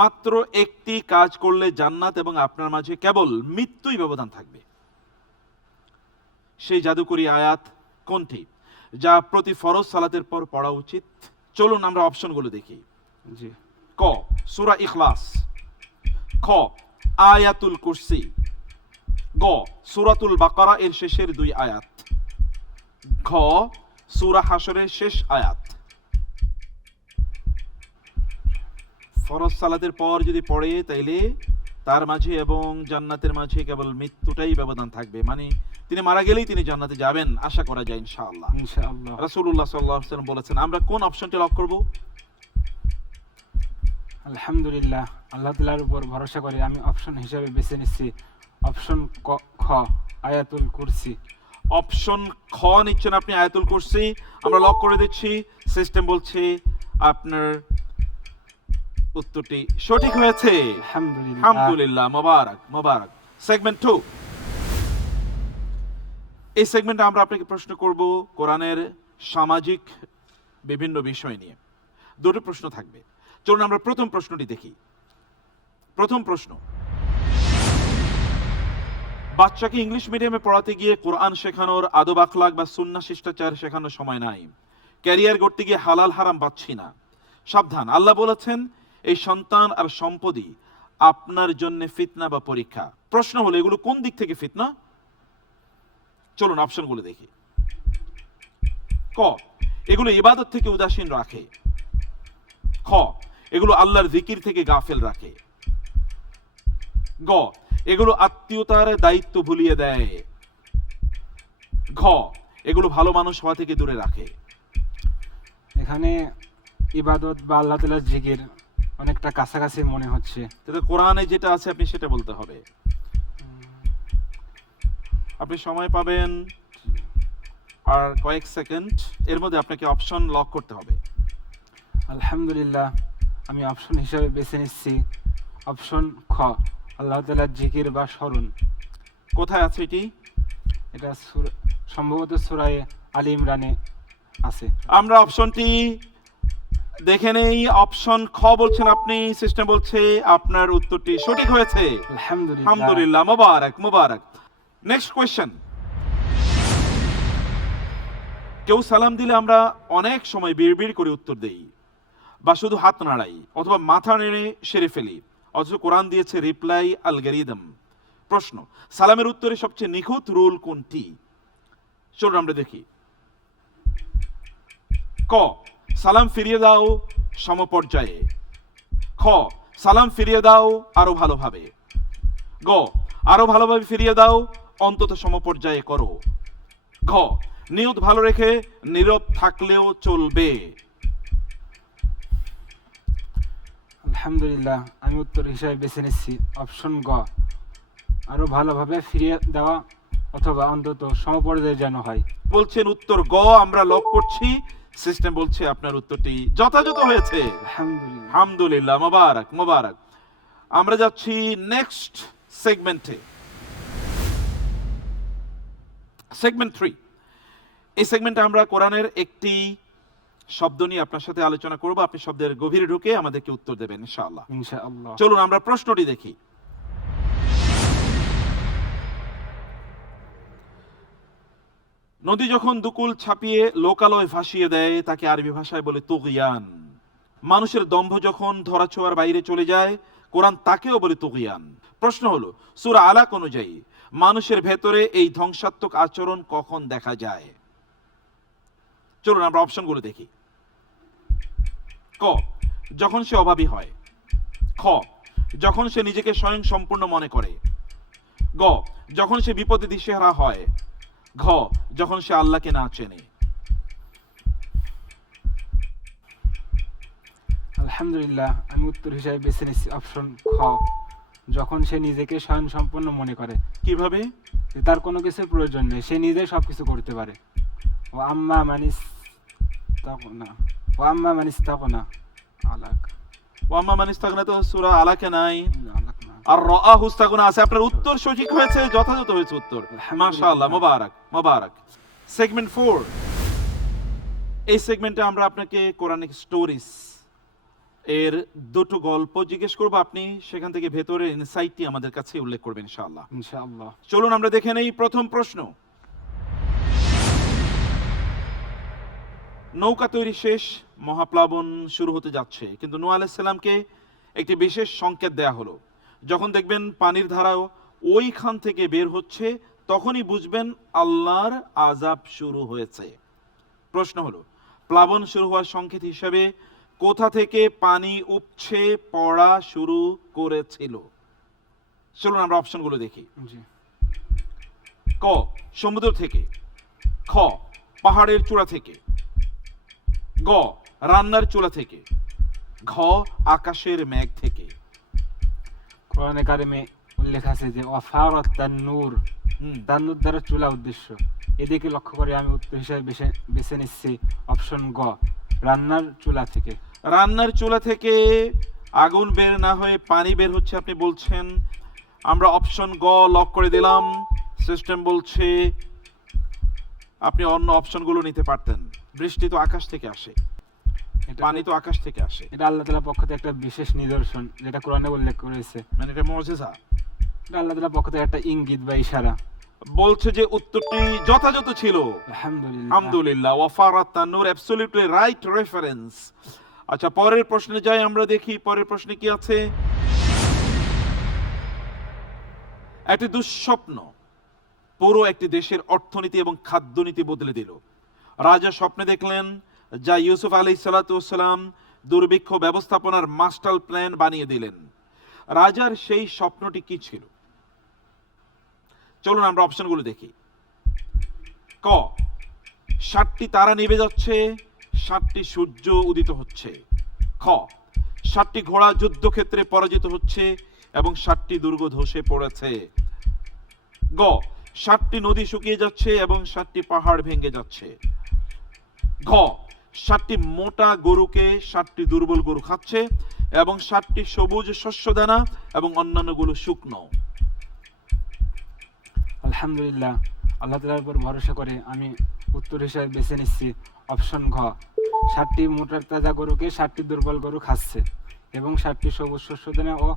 মাত্র একটি কাজ করলে জান্নাত এবং আপনার মাঝে কেবল মৃত্যুই ব্যবধান থাকবে। সেই জাদুকরী আয়াত কোনটি যা প্রতি ফরজ সালাতের পর পড়া উচিত? চলুন আমরা অপশনগুলো দেখি। জি। ক সূরা ইখলাস, খ আয়াতুল কুরসি, গ সূরাতুল বাকারা এর শেষের 2 আয়াত, ঘ সূরা হাশরের শেষ আয়াত। ফরজ সালাতের পর যদি পড়ে তাইলে তার মাঝে এবং জান্নাতের মাঝে কেবল মৃত্যুটাই ব্যবধান থাকবে, মানে তিনি মারা গেলেই তিনি জান্নাতে যাবেন, আশা করা যায় ইনশাআল্লাহ। ইনশাআল্লাহ। রাসূলুল্লাহ সাল্লাল্লাহু আলাইহি ওয়াসাল্লাম বলেছেন। আমরা কোন অপশনটি লক করব? আলহামদুলিল্লাহ, আল্লাহ তাআলার উপর ভরসা করে আমি অপশন হিসেবে বেছে নিচ্ছি অপশন খ, আয়াতুল কুরসি। অপশন খ নিচ্ছেন আপনি, আয়াতুল কুরসি। আমরা লক করে দিচ্ছি। সিস্টেম বলছে আপনার উত্তরটি সঠিক হয়েছে। আলহামদুলিল্লাহ। আলহামদুলিল্লাহ, মোবারক মোবারক। সেগমেন্ট 2, এই সেগমেন্টে আমরা আপনাকে প্রশ্ন করব কোরআনের সামাজিক বিভিন্ন বিষয় নিয়ে। 2টি প্রশ্ন থাকবে। চলুন আমরা প্রথম প্রশ্নটি দেখি। প্রথম প্রশ্ন, বাচ্চাকে ইংলিশ মিডিয়ামে পড়াতে গিয়ে কোরআন শেখানোর, আদব আখলাক বা সুন্নাহ শিষ্টাচার শেখানোর সময় নাই। ক্যারিয়ার গড়তে গিয়ে হালাল হারাম পাচ্ছি না। সাবধান, আল্লাহ বলেছেন এই সন্তান আর সম্পদই আপনার জন্য ফিতনা বা পরীক্ষা। প্রশ্ন হলো এগুলো কোন দিক থেকে ফিতনা? চলুন অপশনগুলো দেখি। ক এগুলো ইবাদত থেকে উদাসীন রাখে, খ এগুলো আল্লাহর জিকির থেকে গাফেল রাখে, গ এগুলো আত্মীয়তার দায়িত্ব ভুলিয়ে দেয়, ঘ এগুলো ভালো মানুষ হওয়া থেকে দূরে রাখে। এখানে ইবাদত বা আল্লাহ তাআলার জিকির অনেকটা কাছাকাছি মনে হচ্ছে। তাহলে কোরআনে যেটা আছে আপনি সেটা বলতে হবে। আপনি সময় পাবেন আর কয়েক সেকেন্ড, এর মধ্যে আপনাকে অপশন লক করতে হবে। আলহামদুলিল্লাহ, আমি অপশন হিসেবে বেছে নিচ্ছি অপশন খ, আল্লাহ তাআলার জিকির বা স্মরণ। কোথায় আছে এটি? এটা সম্ভবত সূরা আলী ইমরানে আছে। আমরা অপশনটি দেখে নেই। অপশন খ বলছেন আপনি, সিস্টেম বলছে আপনার উত্তরটি সঠিক হয়েছে। আলহামদুলিল্লাহ। আলহামদুলিল্লাহ, মোবারক মোবারক। নেক্সট কোয়েশ্চেন, কেউ সালাম দিলে আমরা অনেক সময় বিড়বিড় করে উত্তর দেই বা শুধু হাত নাড়াই অথবা মাথা নেড়ে সেরে ফেলি, অথচ কোরআন দিয়েছে রিপ্লাই অ্যালগরিদম। প্রশ্ন, সালামের উত্তরে সবচেয়ে নিখুঁত রুল কোনটি? চলুন আমরা দেখি। ক সালাম ফিরিয়ে দাও সমপর্যায়ে, খ সালাম ফিরিয়ে দাও আরো ভালোভাবে, গ আরো ভালোভাবে ফিরিয়ে দাও, অন্তত সমপর্যায়ে করো। ঘ, নিয়ত ভালো রেখে নীরব থাকলেও চলবে। আলহামদুলিল্লাহ, আমি উত্তর হিসাবে বেছে নিচ্ছি অপশন গ, আরো ভালোভাবে ফিরিয়ে দেওয়া অথবা অন্তত সমপর্যায়ে যেন হয়। বলছেন উত্তর গ, আমরা লক করছি। সিস্টেম বলছে আপনার উত্তরটি যথাযথ হয়েছে। আলহামদুলিল্লাহ। আলহামদুলিল্লাহ, মোবারক মোবারক। আমরা যাচ্ছি নেক্সট সেগমেন্টে, সেগমেন্ট 3। এই সেগমেন্টে আমরা কোরআনের একটি শব্দ নিয়ে আপনার সাথে আলোচনা করব। আপনি শব্দের গভীরে ঢুকে আমাদেরকে উত্তর দেবেন ইনশাআল্লাহ। ইনশাআল্লাহ। চলুন আমরা প্রশ্নটি দেখি। নদী যখন দুকুল ছাপিয়ে লোকালয় ভাসিয়ে দেয় তাকে আরবি ভাষায় বলে তুগিয়ান। মানুষের দম্ভ যখন ধরাছোঁয়ার বাইরে চলে যায় কোরআন তাকেও বলে তুগিয়ান। প্রশ্ন হলো, সূরা আলাক অনুযায়ী মানুষের ভেতরে এই ধ্বংসাত্মক আচরণ কখন দেখা যায়? চলুন আমরা অপশনগুলো দেখি। ক, যখন সে অভাবী হয়। খ, যখন সে নিজেকে স্বয়ং সম্পূর্ণ মনে করে। গ, যখন সে বিপদে দিশেহারা হয়। ঘ, যখন সে আল্লাহকে না চেনে। আলহামদুলিল্লাহ, আমি উত্তর হিসাবে বেছে নিচ্ছি অপশন খ, যখন সে নিজেকে স্বয়ং সম্পূর্ণ মনে করে। কিভাবে? যে তার কোনো কিছুর প্রয়োজন নেই, সে নিজেই সবকিছু করতে পারে। ও আম্মা মানিস তাকনা, ও আম্মা মানিস তাকনা আলাক। ওয়াম্মা মান ইস্তাগনা তো সূরা আলাকে নাই, আলাক না। আর রাআহু ইস্তাগনা আছে। আপনার উত্তর সঠিক হয়েছে, যথাযথ হয়েছে উত্তর। মাশাআল্লাহ, মোবারক মোবারক। সেগমেন্ট 4। এই সেগমেন্টে আমরা আপনাকে কোরআনিক স্টোরিজ এর দুটো গল্প জিজ্ঞেস করব, আপনি সেখান থেকে ভেতরের ইনসাইটটি আমাদের কাছে উল্লেখ করবেন ইনশাআল্লাহ। ইনশাআল্লাহ। চলুন আমরা দেখে নেই প্রথম প্রশ্ন। নৌকা তৈরি শেষ, মহাপ্লাবন শুরু হতে যাচ্ছে, কিন্তু নূহ আলাইহিস সালামকে একটি বিশেষ সংকেত দেয়া হলো। যখন দেখবেন পানির ধারাও ওইখান থেকে বের হচ্ছে তখনই বুঝবেন আল্লাহর আযাব শুরু হয়েছে। প্রশ্ন হলো, প্লাবন শুরু হওয়ার সংকেত হিসেবে কোথা থেকে পানি উপচে পড়া শুরু করেছিল? চলুন আমরা অপশনগুলো দেখি। জি। ক, সমুদ্র থেকে। খ, পাহাড়ের চূড়া থেকে। গ, রান্নার চুলা থেকে। ঘ, আকাশের মেঘ থেকে। কোরআনে কারিমে উল্লেখ আছে যে ওয়াফারাত তান্নুর, তান্নুর দ্বারা চুলা উদ্দেশ্য। এদিকে লক্ষ্য করে আমি উত্তর হিসেবে বেছে নিচ্ছি অপশন গ, রান্নার চুলা থেকে। রান্নার চুলা থেকে আগুন বের না হয়ে পানি বের হচ্ছে আপনি বলছেন। আমরা অপশন গ লক করে দিলাম। সিস্টেম বলছে আপনি অন্য অপশনগুলো নিতে পারতেন। বৃষ্টি তো আকাশ থেকে আসে, পানি তো আকাশ থেকে আসে। এটা আল্লাহ তাআলার পক্ষ থেকে একটা বিশেষ নিদর্শন, যেটা কোরআনে উল্লেখ করেছে। মানে এটা মুজিজা। এটা আল্লাহ তাআলার পক্ষ থেকে একটা ইঙ্গিত বা ইশারা। বলছে যে উত্তরটি যথাযথ ছিল। আলহামদুলিল্লাহ। আলহামদুলিল্লাহ, ওয়াফারাত তান্নুর, অ্যাবসলিউটলি রাইট রেফারেন্স। আচ্ছা, পরের প্রশ্নে যাই, আমরা দেখি পরের প্রশ্নে কি আছে। একটি দুঃস্বপ্ন পুরো একটি দেশের অর্থনীতি এবং খাদ্যনীতি বদলে দিল। রাজা স্বপ্নে দেখলেন যা ইউসুফ আলাইহিস সালাতু ওয়াস সালাম দুর্ভিক্ষ ব্যবস্থাপনার মাস্টার প্ল্যান বানিয়ে দিলেন। রাজার সেই স্বপ্নটি কি ছিল? চলুন আমরা অপশনগুলো দেখি। ক, 7টি তারা নিভে যাচ্ছে, 7টি সূর্য উদিত হচ্ছে। খ, 7টি ঘোড়া যুদ্ধক্ষেত্রে পরাজিত হচ্ছে এবং 7টি দুর্গ ধসে পড়েছে। গ, 7টি নদী শুকিয়ে যাচ্ছে এবং 7টি পাহাড় ভেঙে যাচ্ছে। ঘ, 7টি মোটা গরুকে 7টি দুর্বল গরু খাচ্ছে এবং 7টি সবুজ শস্যদানা এবং অন্যান্যগুলো শুকনো। আলহামদুলিল্লাহ, আল্লাহ তাআলার উপর ভরসা করে আমি উত্তর হিসেবে বেছে নিচ্ছি অপশন ঘ, 7টি মোটা তাজা গরুকে 7টি দুর্বল গরু খাচ্ছে এবং 7টি সবুজ শস্যদানা ও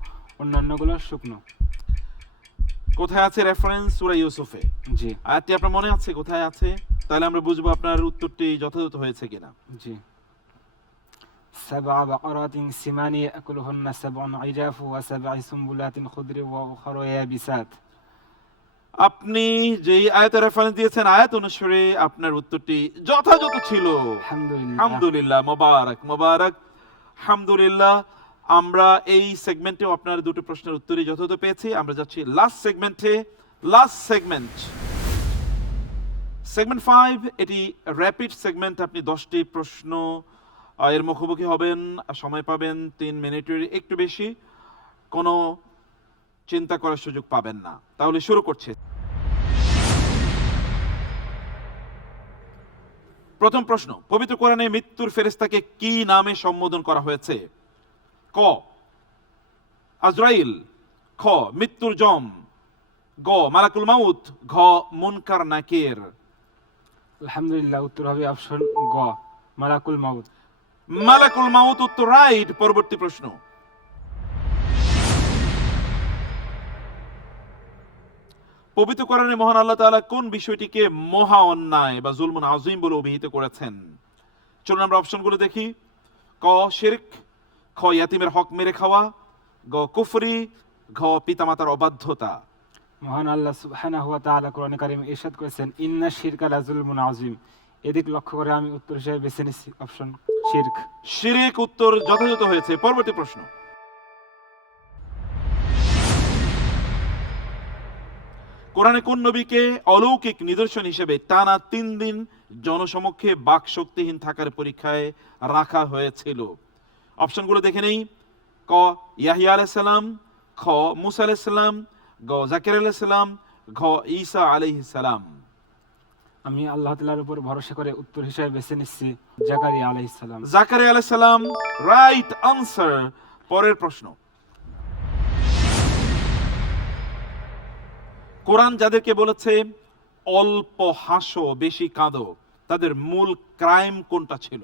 অন্যান্যগুলো শুকনো। কোথায় আছে রেফারেন্স? সূরা ইউসুফে। জি। আয়াতটি আপনার মনে আছে কোথায় আছে? তাহলে আমরা বুঝবো আপনার উত্তরটি যথাযথ হয়েছে কিনা। জি। سبع بقرات سمان يأكلهن سبع عجاف وسبع سنبلات خضر وأخر يابسات। আপনি যেই আয়াতের রেফারেন্স দিয়েছেন আয়াত অনুসারে আপনার উত্তরটি যথাযথ ছিল। আলহামদুলিল্লাহ। আলহামদুলিল্লাহ, মোবারক মোবারক। আলহামদুলিল্লাহ, আমরা এই সেগমেন্টেও আপনার দুটো প্রশ্নের উত্তরই যথাযথ পেয়েছি। আমরা যাচ্ছি লাস্ট সেগমেন্টে। লাস্ট সেগমেন্ট, সেগমেন্ট 5, এটি র্যাপিড সেগমেন্ট। আপনি 10টি প্রশ্ন এর মুখোমুখি হবেন, সময় পাবেন 3 মিনিটের একটু বেশি, কোনো চিন্তা করার সুযোগ পাবেন না। তাহলে শুরু করছে। প্রথম প্রশ্ন, পবিত্র কোরআনে মৃত্যুর ফেরেশতাকে কি নামে সম্বোধন করা হয়েছে? ক আজরাইল, খ মৃত্যুর জম, গ মালাকুল মাউত, ঘ মুনকার নাকির। আলহামদুলিল্লাহ, উত্তর হবে অপশন গ, মালাকুল মাউত। মালাকুল মাউত উত্তর রাইট। পরবর্তী প্রশ্ন, পবিত্র কোরআনে মহান আল্লাহ তাআলা কোন বিষয়টিকে মহা অন্যায় বা জুলমুন আযীম বলে অভিহিত করেছেন? চলুন আমরা অপশনগুলো দেখি। ক শিরক, খ ইয়াতিমের হক মেরে খাওয়া, গ কুফরি, ঘ পিতামাতার অবাধ্যতা। মহান আল্লাহ সুবহানাহু ওয়া তাআলা কোরআনে কারিমে ইরশাদ করেছেন, ইন্না শিরকা লাযুলমুন আযীম। এদিক লক্ষ্য করে আমি উত্তর হিসেবে বেছে নিচ্ছি অপশন শিরক। শিরক উত্তর যথাযথ হয়েছে। পরবর্তী প্রশ্ন, কোরআনে কোন নবীকে অলৌকিক নিদর্শন হিসেবে টানা 3 দিন জনসমক্ষে বাক শক্তিহীন থাকার পরীক্ষায় রাখা হয়েছিল? অপশনগুলো দেখে নেই। ক ইয়াহিয়া আলাইহিস সালাম, খ মুসা আলাইহিস সালাম, গ জাকির আলাইহিস সালাম, ঘ ঈসা আলাইহিস সালাম। আমি আল্লাহ তাআলার উপর ভরসা করে উত্তর হিসেবে বেছে নিচ্ছি জাকারিয়া আলাইহিস সালাম। জাকারিয়া আলাইহিস সালাম রাইট আনসার। পরের প্রশ্ন, কোরআন যাদেরকে বলেছে অল্প হাসো বেশি কাঁদো, তাদের মূল ক্রাইম কোনটা ছিল?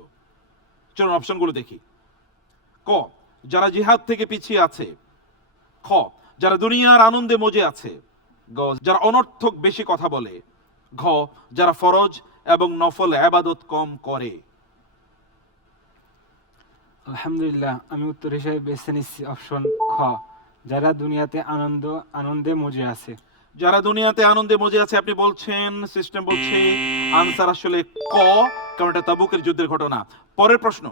চলুন অপশনগুলো দেখি। ক যারা জিহাদ থেকে পিছিয়ে আছে, খ যারা দুনিয়ার আনন্দে মজে আছে, গ যারা অনর্থক বেশি কথা বলে, ঘ যারা ফরজ এবং নফল ইবাদত কম করে। আলহামদুলিল্লাহ, আমি উত্তর হিসেবে বেছে নিচ্ছি অপশন খ, যারা দুনিয়াতে আনন্দে মজে আছে। যারা দুনিয়াতে আনন্দে মজে আছে আপনি বলছেন, সিস্টেম বলছে আনসার আসলে ক, কারণ এটা তাবুকের যুদ্ধের ঘটনা। পরের প্রশ্ন,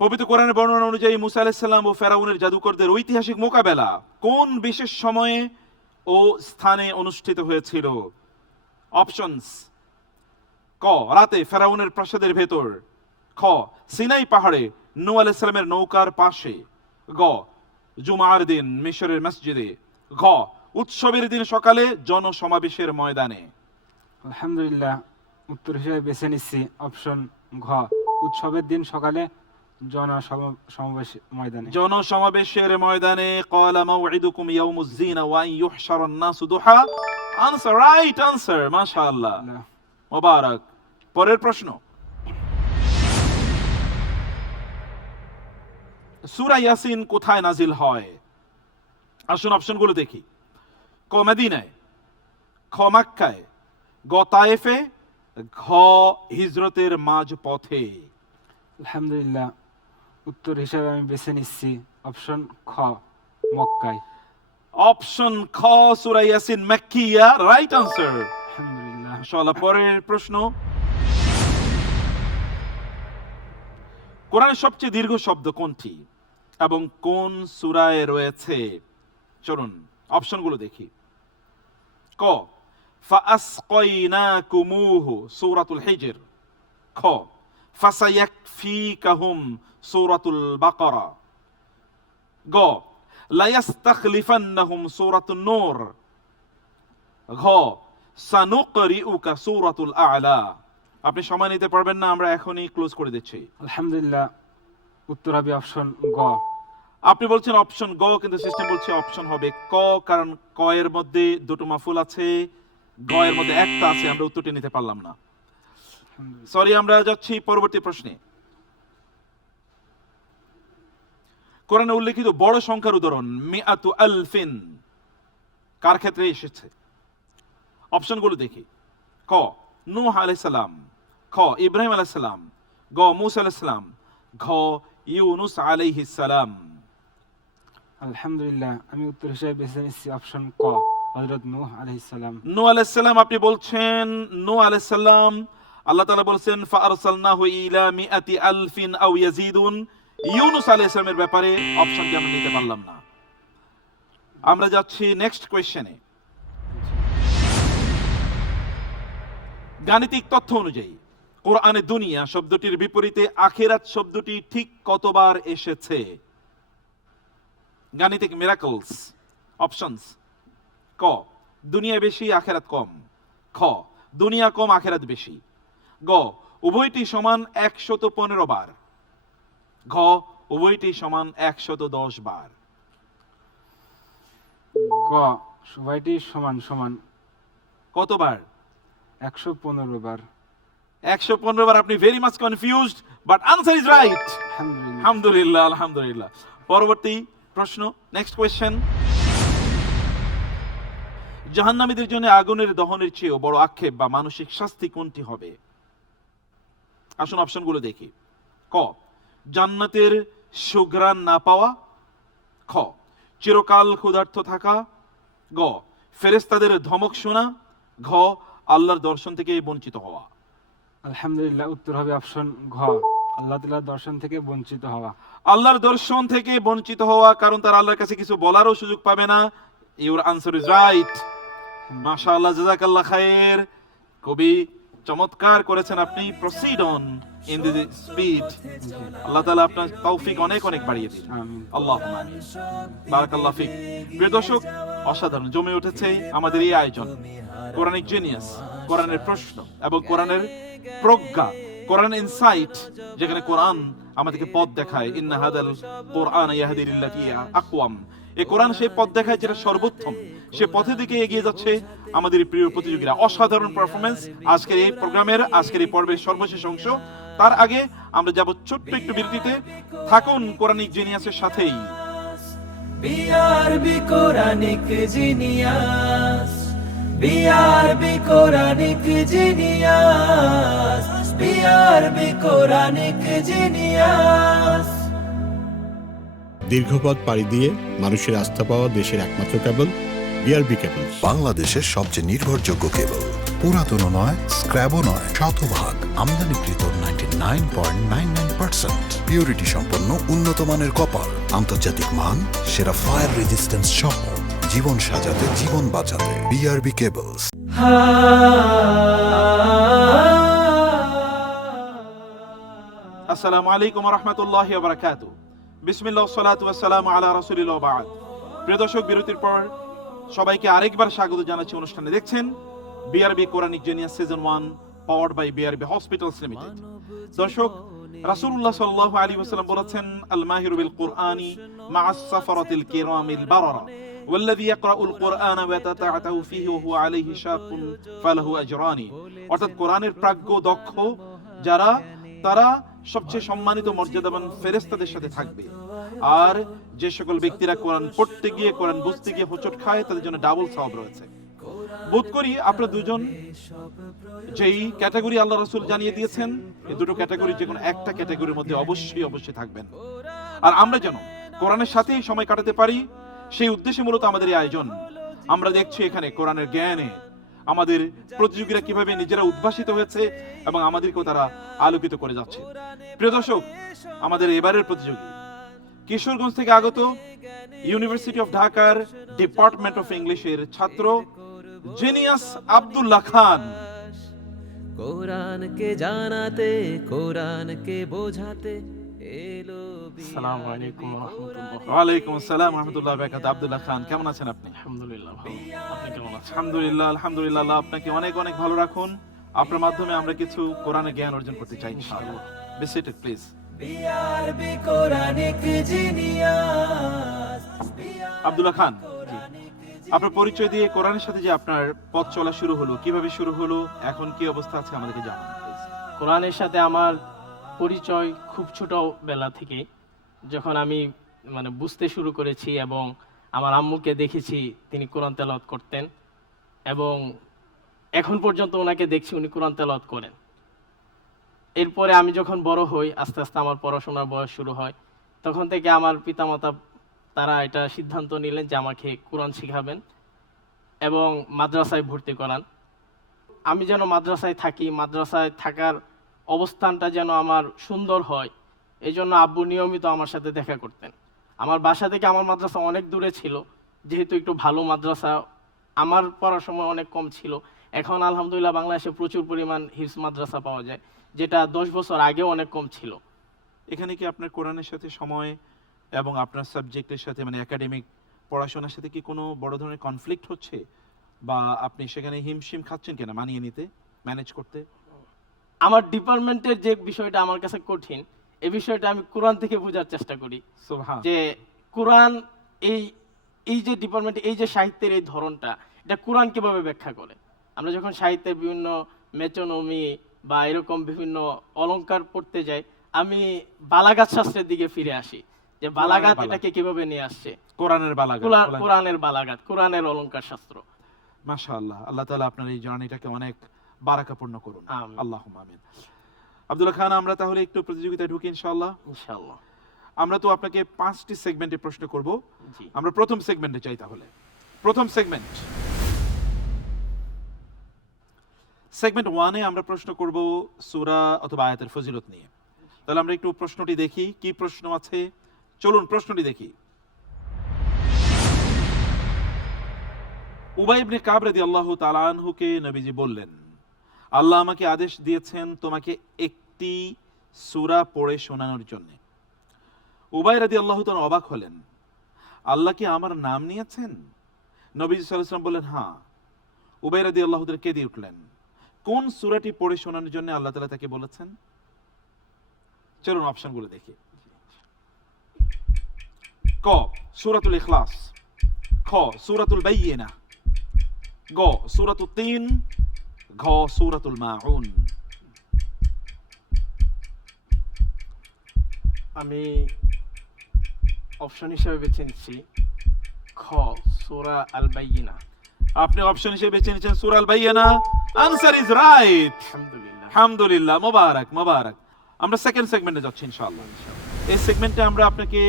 পবিত্র কোরআনের বর্ণনা অনুযায়ী মুসা আলাইহিস সালাম ও ফেরাউনের জাদুকরদের ঐতিহাসিক মোকাবেলা কোন বিশেষ সময়ে ও স্থানে অনুষ্ঠিত হয়েছিল? অপশনস: ক রাতে ফেরাউনের প্রাসাদের ভেতর, খ সিনাই পাহাড়ে নূহ আলাইহিস সালামের নৌকার পাশে, গ জুমার দিন মিশরের মসজিদে, ঘ উৎসবের দিন সকালে জনসমাবেশের ময়দানে। আলহামদুলিল্লাহ, উত্তর হিসেবে বেছে নিচ্ছি অপশন ঘ, উৎসবের দিন সকালে জনসমাবেশ ময়দানে। জনসমাবেশের ময়দানে। ক্বালা মাউইদুকুম ইয়াউমুজ যিনা ওয়া আন ইউহশারান নাসু দুহা। আনসার রাইট আনসার, মাশাআল্লাহ, মোবারক। পরের প্রশ্ন, সূরা ইয়াসিন কোথায় নাজিল হয়? আসুন অপশনগুলো দেখি। ক মদিনায়, খ মক্কায়, গ তায়েফে, ঘ হিজরতের মাঝ পথে। আলহামদুলিল্লাহ, উত্তর হিসেবে আমি বেছে নিচ্ছি অপশন খ, মক্কায়। অপশন খ সূরা ইয়াসিন মাক্কিয়া, রাইট আনসার। আলহামদুলিল্লাহ। মাশাআল্লাহ। পরের প্রশ্ন, কোরআনের সবচেয়ে দীর্ঘ শব্দ কোনটি এবং কোন সূরায় রয়েছে? চলুন অপশনগুলো দেখি। ক ফাআসকাইনাকুমুহু সূরাতুল হিজর, খ ফাসায়াকফিকাহুম সূরাতুল বাকারা, গ লায়াস্তাখলিফান্নাহুম সূরাতুন নূর, ঘ সানুকরিউকা সূরাতুল আ'লা। আপনি সময় নিতে পারবেন না, আমরা এখনই ক্লোজ করে দিচ্ছি। আলহামদুলিল্লাহ, উত্তর হবে অপশন গ। আপনি বলছেন অপশন গ, কিন্তু সিস্টেম বলছে অপশন হবে ক, কারণ ক এর মধ্যে দুটো মাফুল আছে, গ এর মধ্যে একটা আছে, আমরা উত্তরটি নিতে পারলাম না। সরি, আমরা যাচ্ছি পরবর্তী প্রশ্নে। কোরআনে উল্লেখিত বড় সংখ্যার উদাহরণ মিআতু আলফিন কার ক্ষেত্রে এসেছে? অপশনগুলো দেখি। ক নূহ আলাইহিস সালাম, খ ইব্রাহিম আলাইহিস সালাম, গ মূসা আলাইহিস সালাম, ঘ ইউনুস আলাইহিস সালাম। আলহামদুলিল্লাহ, আমি উত্তর হিসেবে বেছে নিচ্ছি অপশন ক, হযরত নূহ আলাইহিস সালাম। নূহ আলাইহিস সালাম আপনি বলছেন, নূহ আলাইহিস সালাম আল্লাহ তাআলা বলেছেন ফাআরসালনাহু ইলা মিআতি আলফিন আও ইয়াজিদুন। ইউনূস আলাইহিস সালামের ব্যাপারে অপশনটি আমরা নিতে পারলাম না। আমরা যাচ্ছি নেক্সট কোয়েশ্চেনে। গাণিতিক তথ্য অনুযায়ী কোরআনে দুনিয়া শব্দটির বিপরীতে আখিরাত শব্দটি ঠিক কতবার এসেছে? গাণিতিক মিরাকলস। অপশনস: ক, দুনিয়া বেশি আখিরাত কম। খ, দুনিয়া কম আখিরাত বেশি। গ, উভয়টি সমান 115 বার। ঘ, উভয়টি সমান 110 বার। গ, সবাইটি সমান সমান কতবার? 115 বার। 115 বার। আপনি very much confused, but answer is right. আলহামদুলিল্লাহ। আলহামদুলিল্লাহ, আলহামদুলিল্লাহ। পরবর্তী প্রশ্ন, নেক্সট কোয়েশ্চেন। জাহান্নামীদের জন্য আগুনের দহনের চেয়েও বড় আক্ষেপ বা মানসিক শাস্তি কোনটি হবে? আসুন অপশনগুলো দেখি। ক, জান্নাতের সুঘ্রাণ না পাওয়া। খ, চিরকাল ক্ষুধার্ত থাকা। গ, ফেরেশতাদের ধমক শোনা। ঘ, আল্লাহর দর্শন থেকে বঞ্চিত হওয়া। আলহামদুলিল্লাহ, উত্তর হবে অপশন ঘ, আল্লাহ তাআলার দর্শন থেকে বঞ্চিত হওয়া। আল্লাহর দর্শন থেকে বঞ্চিত হওয়া, কারণ তারা আল্লাহর কাছে কিছু বলারও সুযোগ পাবে না। Your answer is right. মাশাআল্লাহ, জাযাকাল্লাহ খায়ের। খুবই চমৎকার করেছেন আপনি। Proceed on in the speed. আল্লাহ তাআলা আপনার তৌফিক অনেক অনেক বাড়িয়ে দিন। আমিন। আল্লাহুম্মা আমিন। বারাকাল্লাহু ফিক। প্রিয় দর্শক, অসাধারণ জমে উঠেছে আমাদের এই আয়োজন। কোরআনিক জিনিয়াস, কোরআনের প্রশ্ন এবং কোরআনের প্রজ্ঞা, কোরআন ইনসাইট, যেখানে কোরআন আমাদেরকে পথ দেখায়। ইন্না হাদাল কোরআন ইয়াহদি লিল্লাতি হিয়া আকওয়াম। এই কোরআন সেই পথ দেখায় যেটা সর্বোত্তম। সে পথের দিকে এগিয়ে যাচ্ছে আমাদের প্রিয় প্রতিযোগীরা। অসাধারণ পারফরমেন্স আজকের এই প্রোগ্রামের, আজকের এই পর্বের সর্বশেষ অংশ। তার আগে আমরা যাব ছোট্ট একটু বিরতিতে। থাকুন কোরআনিক জিনিয়াসের সাথেই। BRB Quranic genius, BRB Quranic genius, BRB Quranic genius. দীর্ঘপথ পাড়ি দিয়ে মানুষের আস্থা পাওয়া দেশের একমাত্র কেবল বিআরবি কেবল। বাংলাদেশের সবচেয়ে নির্ভরযোগ্য কেবল। পুরাতনও নয়, স্ক্র্যাবও নয়, শতভাগ আমদানিকৃত 99.99% পিউরিটি সম্পন্ন উন্নত মানের কপার, আন্তর্জাতিক মান, সেরা ফায়ার রেজিস্ট্যান্স সহ জীবন সাজাতে, জীবন বাঁচাতে। BRB cables. আসসালামু আলাইকুম ওয়া রাহমাতুল্লাহি ওয়া বারাকাতুহু। বিসমিল্লাহ ওয়া সালাতু ওয়া সালামু আলা রাসূলিল্লাহ ওয়া বা'দ। প্রিয় দর্শক, বিরতির পর সবাইকে আরেকবার স্বাগত জানাচ্ছি অনুষ্ঠানে। দেখছেন BRB Quranic genius season 1, powered by BRB hospitals limited. দর্শক, রাসূলুল্লাহ সাল্লাল্লাহু আলাইহি ওয়াসাল্লাম বলেছেন, আল মাহিরু বিল কুরআনি মা'আস সাফারাতিল কিরামিল বারারা ওয়াল্লাযী ইয়াকরাউল কুরআনা ওয়া ইয়াতাতা'আতু ফীহি ওয়া হুয়া আলাইহি শাকুন ফালাহু আজরানি। অর্থাৎ কোরআনের প্রাজ্ঞ দক্ষ যারা, তারা সবচেয়ে সম্মানিত মর্যাদাবান ফেরেশতাদের সাথে থাকবে। আর যে সকল ব্যক্তিরা কোরআন পড়তে গিয়ে, কোরআন বুঝতে গিয়ে হোঁচট খায়, তাদের জন্য ডাবল সওয়াব রয়েছে। বোধ করি আপনারা দুজন যেই ক্যাটাগরি আল্লাহ রাসূল জানিয়ে দিয়েছেন, এই দুটো ক্যাটাগরি যে কোনো একটা ক্যাটাগরির মধ্যে অবশ্যই অবশ্যই থাকবেন। আর আমরা যেন কোরআনের সাথেই সময় কাটাতে পারি, সেই উদ্দেশ্যে মূলত আমাদের এই আয়োজন। আমরা দেখছি এখানে কোরআনের জ্ঞানে আমাদের প্রতিযোগীরা কিভাবে নিজেরা উদ্ভাসিত হয়েছে এবং আমাদেরকেও তারা আলোকিত করে যাচ্ছে। প্রিয় দর্শক, আমাদের এবারের প্রতিযোগী কিশোরগঞ্জ থেকে আগত, ইউনিভার্সিটি অফ ঢাকার ডিপার্টমেন্ট অফ ইংলিশের ছাত্র জিনিয়াস আব্দুল্লাহ খান। কোরআনকে জানাতে, কোরআনকে বোঝাতে এলো। আসসালামু আলাইকুম ওয়া রাহমাতুল্লাহ। ওয়ালাইকুম আসসালাম ওয়া রাহমাতুল্লাহি ওয়া বারাকাতুহু। আব্দুল্লাহ খান, কেমন আছেন আপনি? আলহামদুলিল্লাহ ভালো। আপনি কেমন আছেন? আলহামদুলিল্লাহ, আলহামদুলিল্লাহ। আল্লাহ আপনাকে অনেক অনেক ভালো রাখুন। আপনার মাধ্যমে আমরা কিছু কোরআনের জ্ঞান অর্জন করতে চাই ইনশাআল্লাহ। Be seated please. BRB Quranic genius. Abdullah Khan, আপনার পরিচয় দিয়ে কোরআনের সাথে যে আপনার পথ চলা শুরু হলো, কিভাবে শুরু হলো, এখন কি অবস্থা আছে আমাদেরকে জানান প্লিজ। কোরআনের সাথে আমার পরিচয় খুব ছোটবেলা থেকে, যখন আমি বুঝতে শুরু করেছি এবং আমার আম্মুকে দেখেছি তিনি কোরআন তেলাওয়াত করতেন, এবং এখন পর্যন্ত ওনাকে দেখছি উনি কোরআন তেলাওয়াত করেন। এরপরে আমি যখন বড় হই, আস্তে আস্তে আমার পড়াশোনার বয়স শুরু হয়, তখন থেকে আমার পিতামাতা তারা এটা সিদ্ধান্ত নিলেন যে আমাকে কোরআন শিখাবেন এবং মাদ্রাসায় ভর্তি করান। আমি যেন মাদ্রাসায় থাকি, মাদ্রাসায় থাকার অবস্থানটা যেন আমার সুন্দর হয়, এই জন্য আব্বু নিয়মিত আমার সাথে দেখা করতেন। আমার বাসা থেকে আমার মাদ্রাসা অনেক দূরে ছিল, যেহেতু একটু ভালো মাদ্রাসা, আমার পড়ার সময় অনেক কম ছিল। এখন আলহামদুলিল্লাহ বাংলাদেশে প্রচুর পরিমাণ হিফজ মাদ্রাসা পাওয়া যায়, যেটা 10 বছর আগেও অনেক কম ছিল। এখানে কি আপনার কোরআনের সাথে সময় এবং আপনার সাবজেক্টের সাথে মানে একাডেমিক পড়াশোনার সাথে কি কোনো বড় ধরনের কনফ্লিক্ট হচ্ছে, বা আপনি সেখানে হিমশিম খাচ্ছেন কিনা মানিয়ে নিতে, ম্যানেজ করতে? আমার ডিপার্টমেন্টের যে বিষয়টা আমার কাছে কঠিন, এই বিষয়টা আমি কোরআন থেকে বোঝার চেষ্টা করি, সুবহান। যে কোরআন এই যে ডিপার্টমেন্ট, এই যে সাহিত্যের এই ধরনটা, এটা কোরআন কিভাবে ব্যাখ্যা করে। আমরা যখন সাহিত্যের বিভিন্ন মেচোনমি বা এরকম বিভিন্ন অলংকার পড়তে যাই, আমি বালাগাত শাস্ত্রের দিকে ফিরে আসি, যে বালাগাত এটাকে কিভাবে নিয়ে আসছে, কোরআনের বালাগাত, কোরআনের বালাগাত, কোরআনের অলংকার শাস্ত্র। মাশাআল্লাহ, আল্লাহ তাআলা আপনার এই জার্নিটাকে অনেক বারাকাপূর্ণ করুন, আমিন। আল্লাহুম্মা আমিন। আব্দুল্লাহ খান, আমরা তাহলে একটু প্রতিযোগিতায় ঢুকি ইনশাআল্লাহ। ইনশাআল্লাহ। আমরা তো আপনাকে 5টি সেগমেন্টে প্রশ্ন করব। জি। আমরা প্রথম সেগমেন্টে যাই তাহলে। প্রথম সেগমেন্ট 1-এ আমরা প্রশ্ন করব সূরা অথবা আয়াতের ফজিলত নিয়ে। তাহলে আমরা একটু প্রশ্নটি দেখি, কি প্রশ্ন আছে। চলুন প্রশ্নটি দেখি। উবাই ইবনে কাব রাদিয়াল্লাহু তাআলা আনহুকে নবীজি বললেন, আল্লাহ আমাকে আদেশ দিয়েছেন তোমাকে একটি সূরা পড়ে শোনানোর জন্য। উবাই রাদিয়াল্লাহু তাআলা অবাক হলেন, আল্লাহ কি আমার নাম নিয়েছেন? নবীজি সাল্লাল্লাহু আলাইহি ওয়াসাল্লাম বললেন, হ্যাঁ। উবাই রাদিয়াল্লাহু তাআলা কেঁদে উঠলেন। কোন সূরাটি পড়ে শোনানোর জন্য আল্লাহ তাআলা তাকে বলেছেন? চলুন অপশনগুলো দেখি। ক সূরাতুল ইখলাস, খ সূরাতুল বাইয়িনা, গ সূরাতুত তিন, ঘ সূরাতুল মাউন। আমি অপশন হিসেবে বেছে নিচ্ছি খ সূরা আল বাইয়িনা। আপনি অপশন হিসেবে বেছে নিয়েছেন সূরা আল বাইয়িনা। Answer is right. আলহামদুলিল্লাহ। আলহামদুলিল্লাহ, মোবারক মোবারক। আমরা সেকেন্ড সেগমেন্টে যাচ্ছি ইনশাআল্লাহ। এই সেগমেন্টে আমরা আপনাকে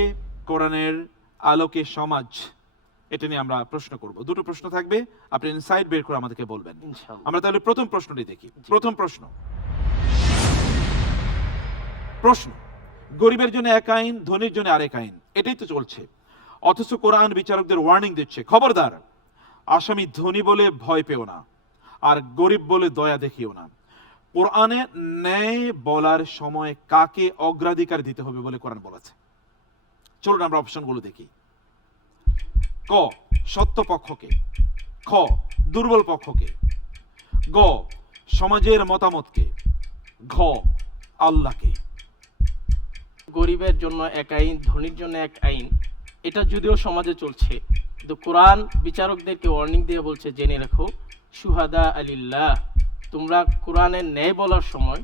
কোরআনের আলোকে সমাজ, এটা নিয়ে আমরা প্রশ্ন করব। দুটো প্রশ্ন থাকবে, আপনি ইনসাইট বের করে আমাদেরকে বলবেন। ইনশাআল্লাহ। আমরা তাহলে প্রথম প্রশ্নটি দেখি। প্রথম প্রশ্ন, গরিবের জন্য এক আইন, ধনীর জন্য আরেক আইন, এটাই তো চলছে। অথচ কোরআন বিচারকদের ওয়ার্নিং দিচ্ছে, খবরদার, আসামি ধনী বলে ভয় পেও না, আর গরিব বলে দয়া দেখিও না। কোরআনে ন্যায় বলার সময় কাকে অগ্রাধিকার দিতে হবে বলে কোরআন বলেছে? চলুন আমরা অপশনগুলো দেখি। ক সত্য পক্ষকে, খ দুর্বল পক্ষকে, গ সমাজের মতামতকে, ঘ আল্লাহকে। গরিবের জন্য এক আইন, ধনীর জন্য এক আইন, এটা যদিও সমাজে চলছে, কিন্তু কোরআন বিচারকদেরকে ওয়ার্নিং দিয়ে বলছে, জেনে রাখো, শুহাদা আলিল্লাহ, তোমরা কোরআনের ন্যায় বলার সময়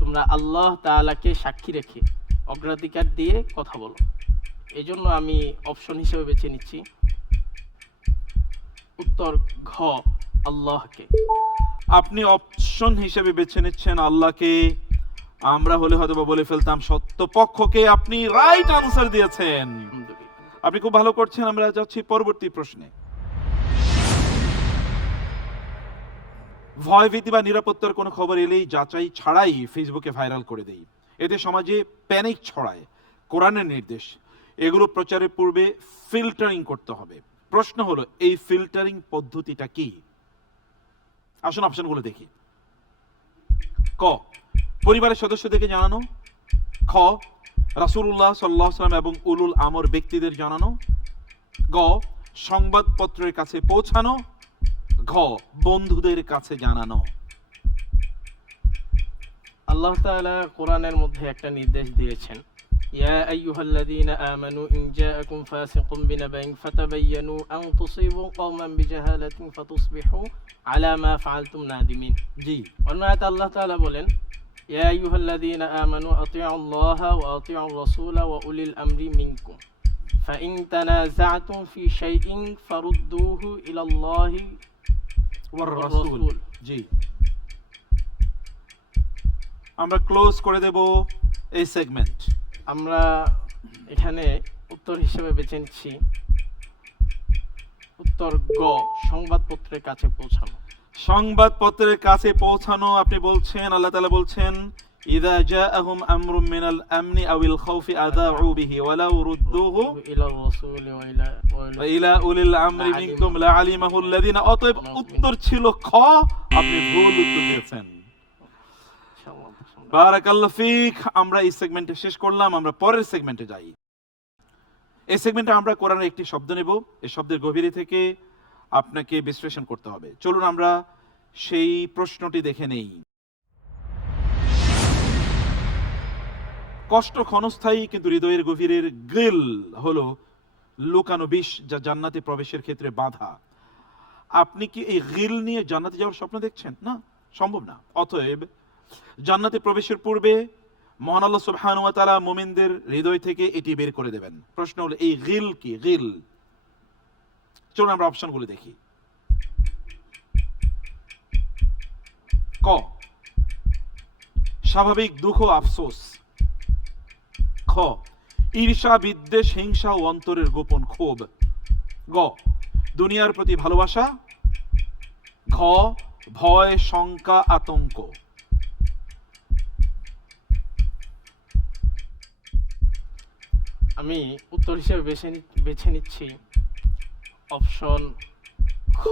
তোমরা আল্লাহ তাআলাকে সাক্ষী রেখে অগ্রাধিকার দিয়ে কথা বলো। এই জন্য আমি অপশন হিসেবে বেছে নিচ্ছি উত্তর ঘ আল্লাহকে। আপনি অপশন হিসেবে বেছে নিচ্ছেন আল্লাহকে। আমরা হলে হয়তো বলে ফেলতাম সত্য পক্ষকে। আপনি রাইট আনসার দিয়েছেন, আলহামদুলিল্লাহ। আপনি খুব ভালো করছেন। আমরা যাচ্ছি পরবর্তী প্রশ্নে। ভয় ভীতি বা নিরাপত্তার কোনো খবর এলেই যাচাই ছাড়াই ফেসবুকে ভাইরাল করে দেই, এতে সমাজে প্যানিক ছড়ায়। কোরআনের নির্দেশ, এগুলো প্রচারের পূর্বে ফিল্টারিং করতে হবে। প্রশ্ন হলো, এই ফিল্টারিং পদ্ধতিটা কি? আসুন অপশনগুলো দেখি। ক পরিবারের সদস্যদেরকে জানানো, খ রাসূলুল্লাহ সাল্লাল্লাহু আলাইহি ওয়াসাল্লাম এবং উলুল আমর ব্যক্তিদের জানানো, গ সংবাদপত্রের কাছে পৌঁছানো, ঘ বন্ধুদের কাছে জানানো। আল্লাহ তাআলা কোরআনের মধ্যে একটা নির্দেশ দিয়েছেন, ইয়া আইয়ুহাল্লাযীনা আমানু ইন জাআকুম ফাসিকুম বিনাবাইন ফাতাবায়ানু আন তুসিবু কওমান বিজাহালাতিন ফাতুসবিহু আলা মা ফাআলতুম নাদিমিন। জি। অন্য আয়াতে আল্লাহ তাআলা বলেন, ইয়া আইয়ুহাল্লাযীনা আমানু আতিউল্লাহা ওয়া আতিউর রাসূলা ওয়া উলিল আমরি মিনকুম ফাইন তানাযাআতুম ফি শাইইন ফারুদ্দুহু ইলাল্লাহি ওয়ার রাসূল। জি। আমরা ক্লোজ করে দেব এই সেগমেন্ট। আমরা এখানে উত্তর হিসেবে বেছে নিচ্ছি উত্তর গ সংবাদপত্রের কাছে পৌঁছানো। সংবাদপত্রের কাছে পৌঁছানো, আপনি বলছেন আল্লাহ তাআলা বলছেন ইযা জাআহুম আমরুম মিনাল আমনি আওয়াল খাউফি আযাউ বিহি ওয়ালাউ রুদ্দুহু ইলা রাসূল ওয়া ইলা উলিল আমরি মিনকুম লাআলিমাহু আল্লাযিনা। অতএব উত্তর ছিল খ, আপনি ভুল উত্তর দিয়েছেন। বারাকাল্লাহু ফিক। আমরা এই সেগমেন্টে শেষ করলাম, আমরা পরের সেগমেন্টে যাই। এই সেগমেন্টে আমরা কোরআনের একটি শব্দ নেব, এই শব্দের গভীরে থেকে আপনাকে বিশ্লেষণ করতে হবে। চলুন আমরা সেই প্রশ্নটি দেখে নেই। কষ্ট ক্ষণস্থায়ী, কিন্তু হৃদয়ের গভীরের গিল হলো লুকানো বিষ, যা জান্নাতে প্রবেশের ক্ষেত্রে বাধা। আপনি কি এই গিল নিয়ে জান্নাতে যাওয়ার স্বপ্ন দেখছেন? না, সম্ভব না। অতএব জান্নাতে প্রবেশের পূর্বে মহান আল্লাহ সুবহানাহু ওয়া তাআলা মুমিনদের হৃদয় থেকে এটি বের করে দেবেন। প্রশ্ন হলো এই গিল কি? গিল, চলুন আমরা অপশনগুলো দেখি। ক, স্বাভাবিক দুঃখ আফসোস। খ, ঈর্ষা বিদ্বেষ হিংসা ও অন্তরের গোপন ক্ষোভ। গ, দুনিয়ার প্রতি ভালোবাসা। ঘ, ভয় শঙ্কা আতঙ্ক। আমি উত্তর হিসেবে বেছে নিচ্ছি অপশন খ,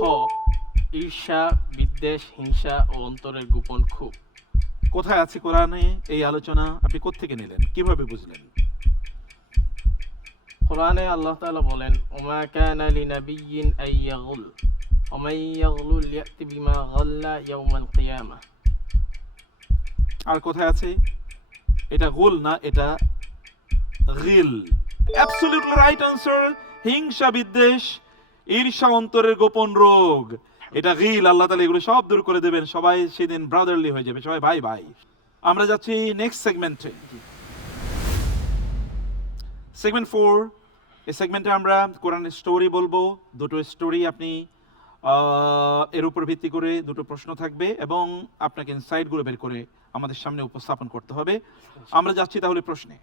ঈর্ষা বিদ্বেষ হিংসা ও অন্তরের গোপন ক্ষোভ। কোথায় আছে কোরআনে এই আলোচনা? আপনি কোত্থেকে নিলেন, কিভাবে বুঝলেন? কোরআনে আল্লাহ তাআলা বলেন, ওমা কানা লিনাবিয়্যিন আইয়াগুল ওয়া মান ইয়াগলুল ইয়াতি বিমা গাল্লা ইয়াউমাল কিয়ামাহ। আর কোথায় আছে? এটা গুল না, এটা গিল। Absolutely right answer. হিংসা বিদ্বেষ ঈর্ষা অন্তরের গোপন রোগ, এটা গিল। আল্লাহ তাআলা এগুলো সব দূর করে দেবেন, সবাই সেদিন ব্রাদারলি হয়ে যাবে, সবাই ভাই ভাই। আমরা যাচ্ছি নেক্সট সেগমেন্টে, সেগমেন্ট 4। এই সেগমেন্টে আমরা কোরআনের স্টোরি বলবো। দুটো স্টোরি, আপনি এর উপর ভিত্তি করে দুটো প্রশ্ন থাকবে এবং আপনাকে ইনসাইটগুলো বের করে আমাদের সামনে উপস্থাপন করতে হবে। আমরা যাচ্ছি তাহলে প্রশ্নে।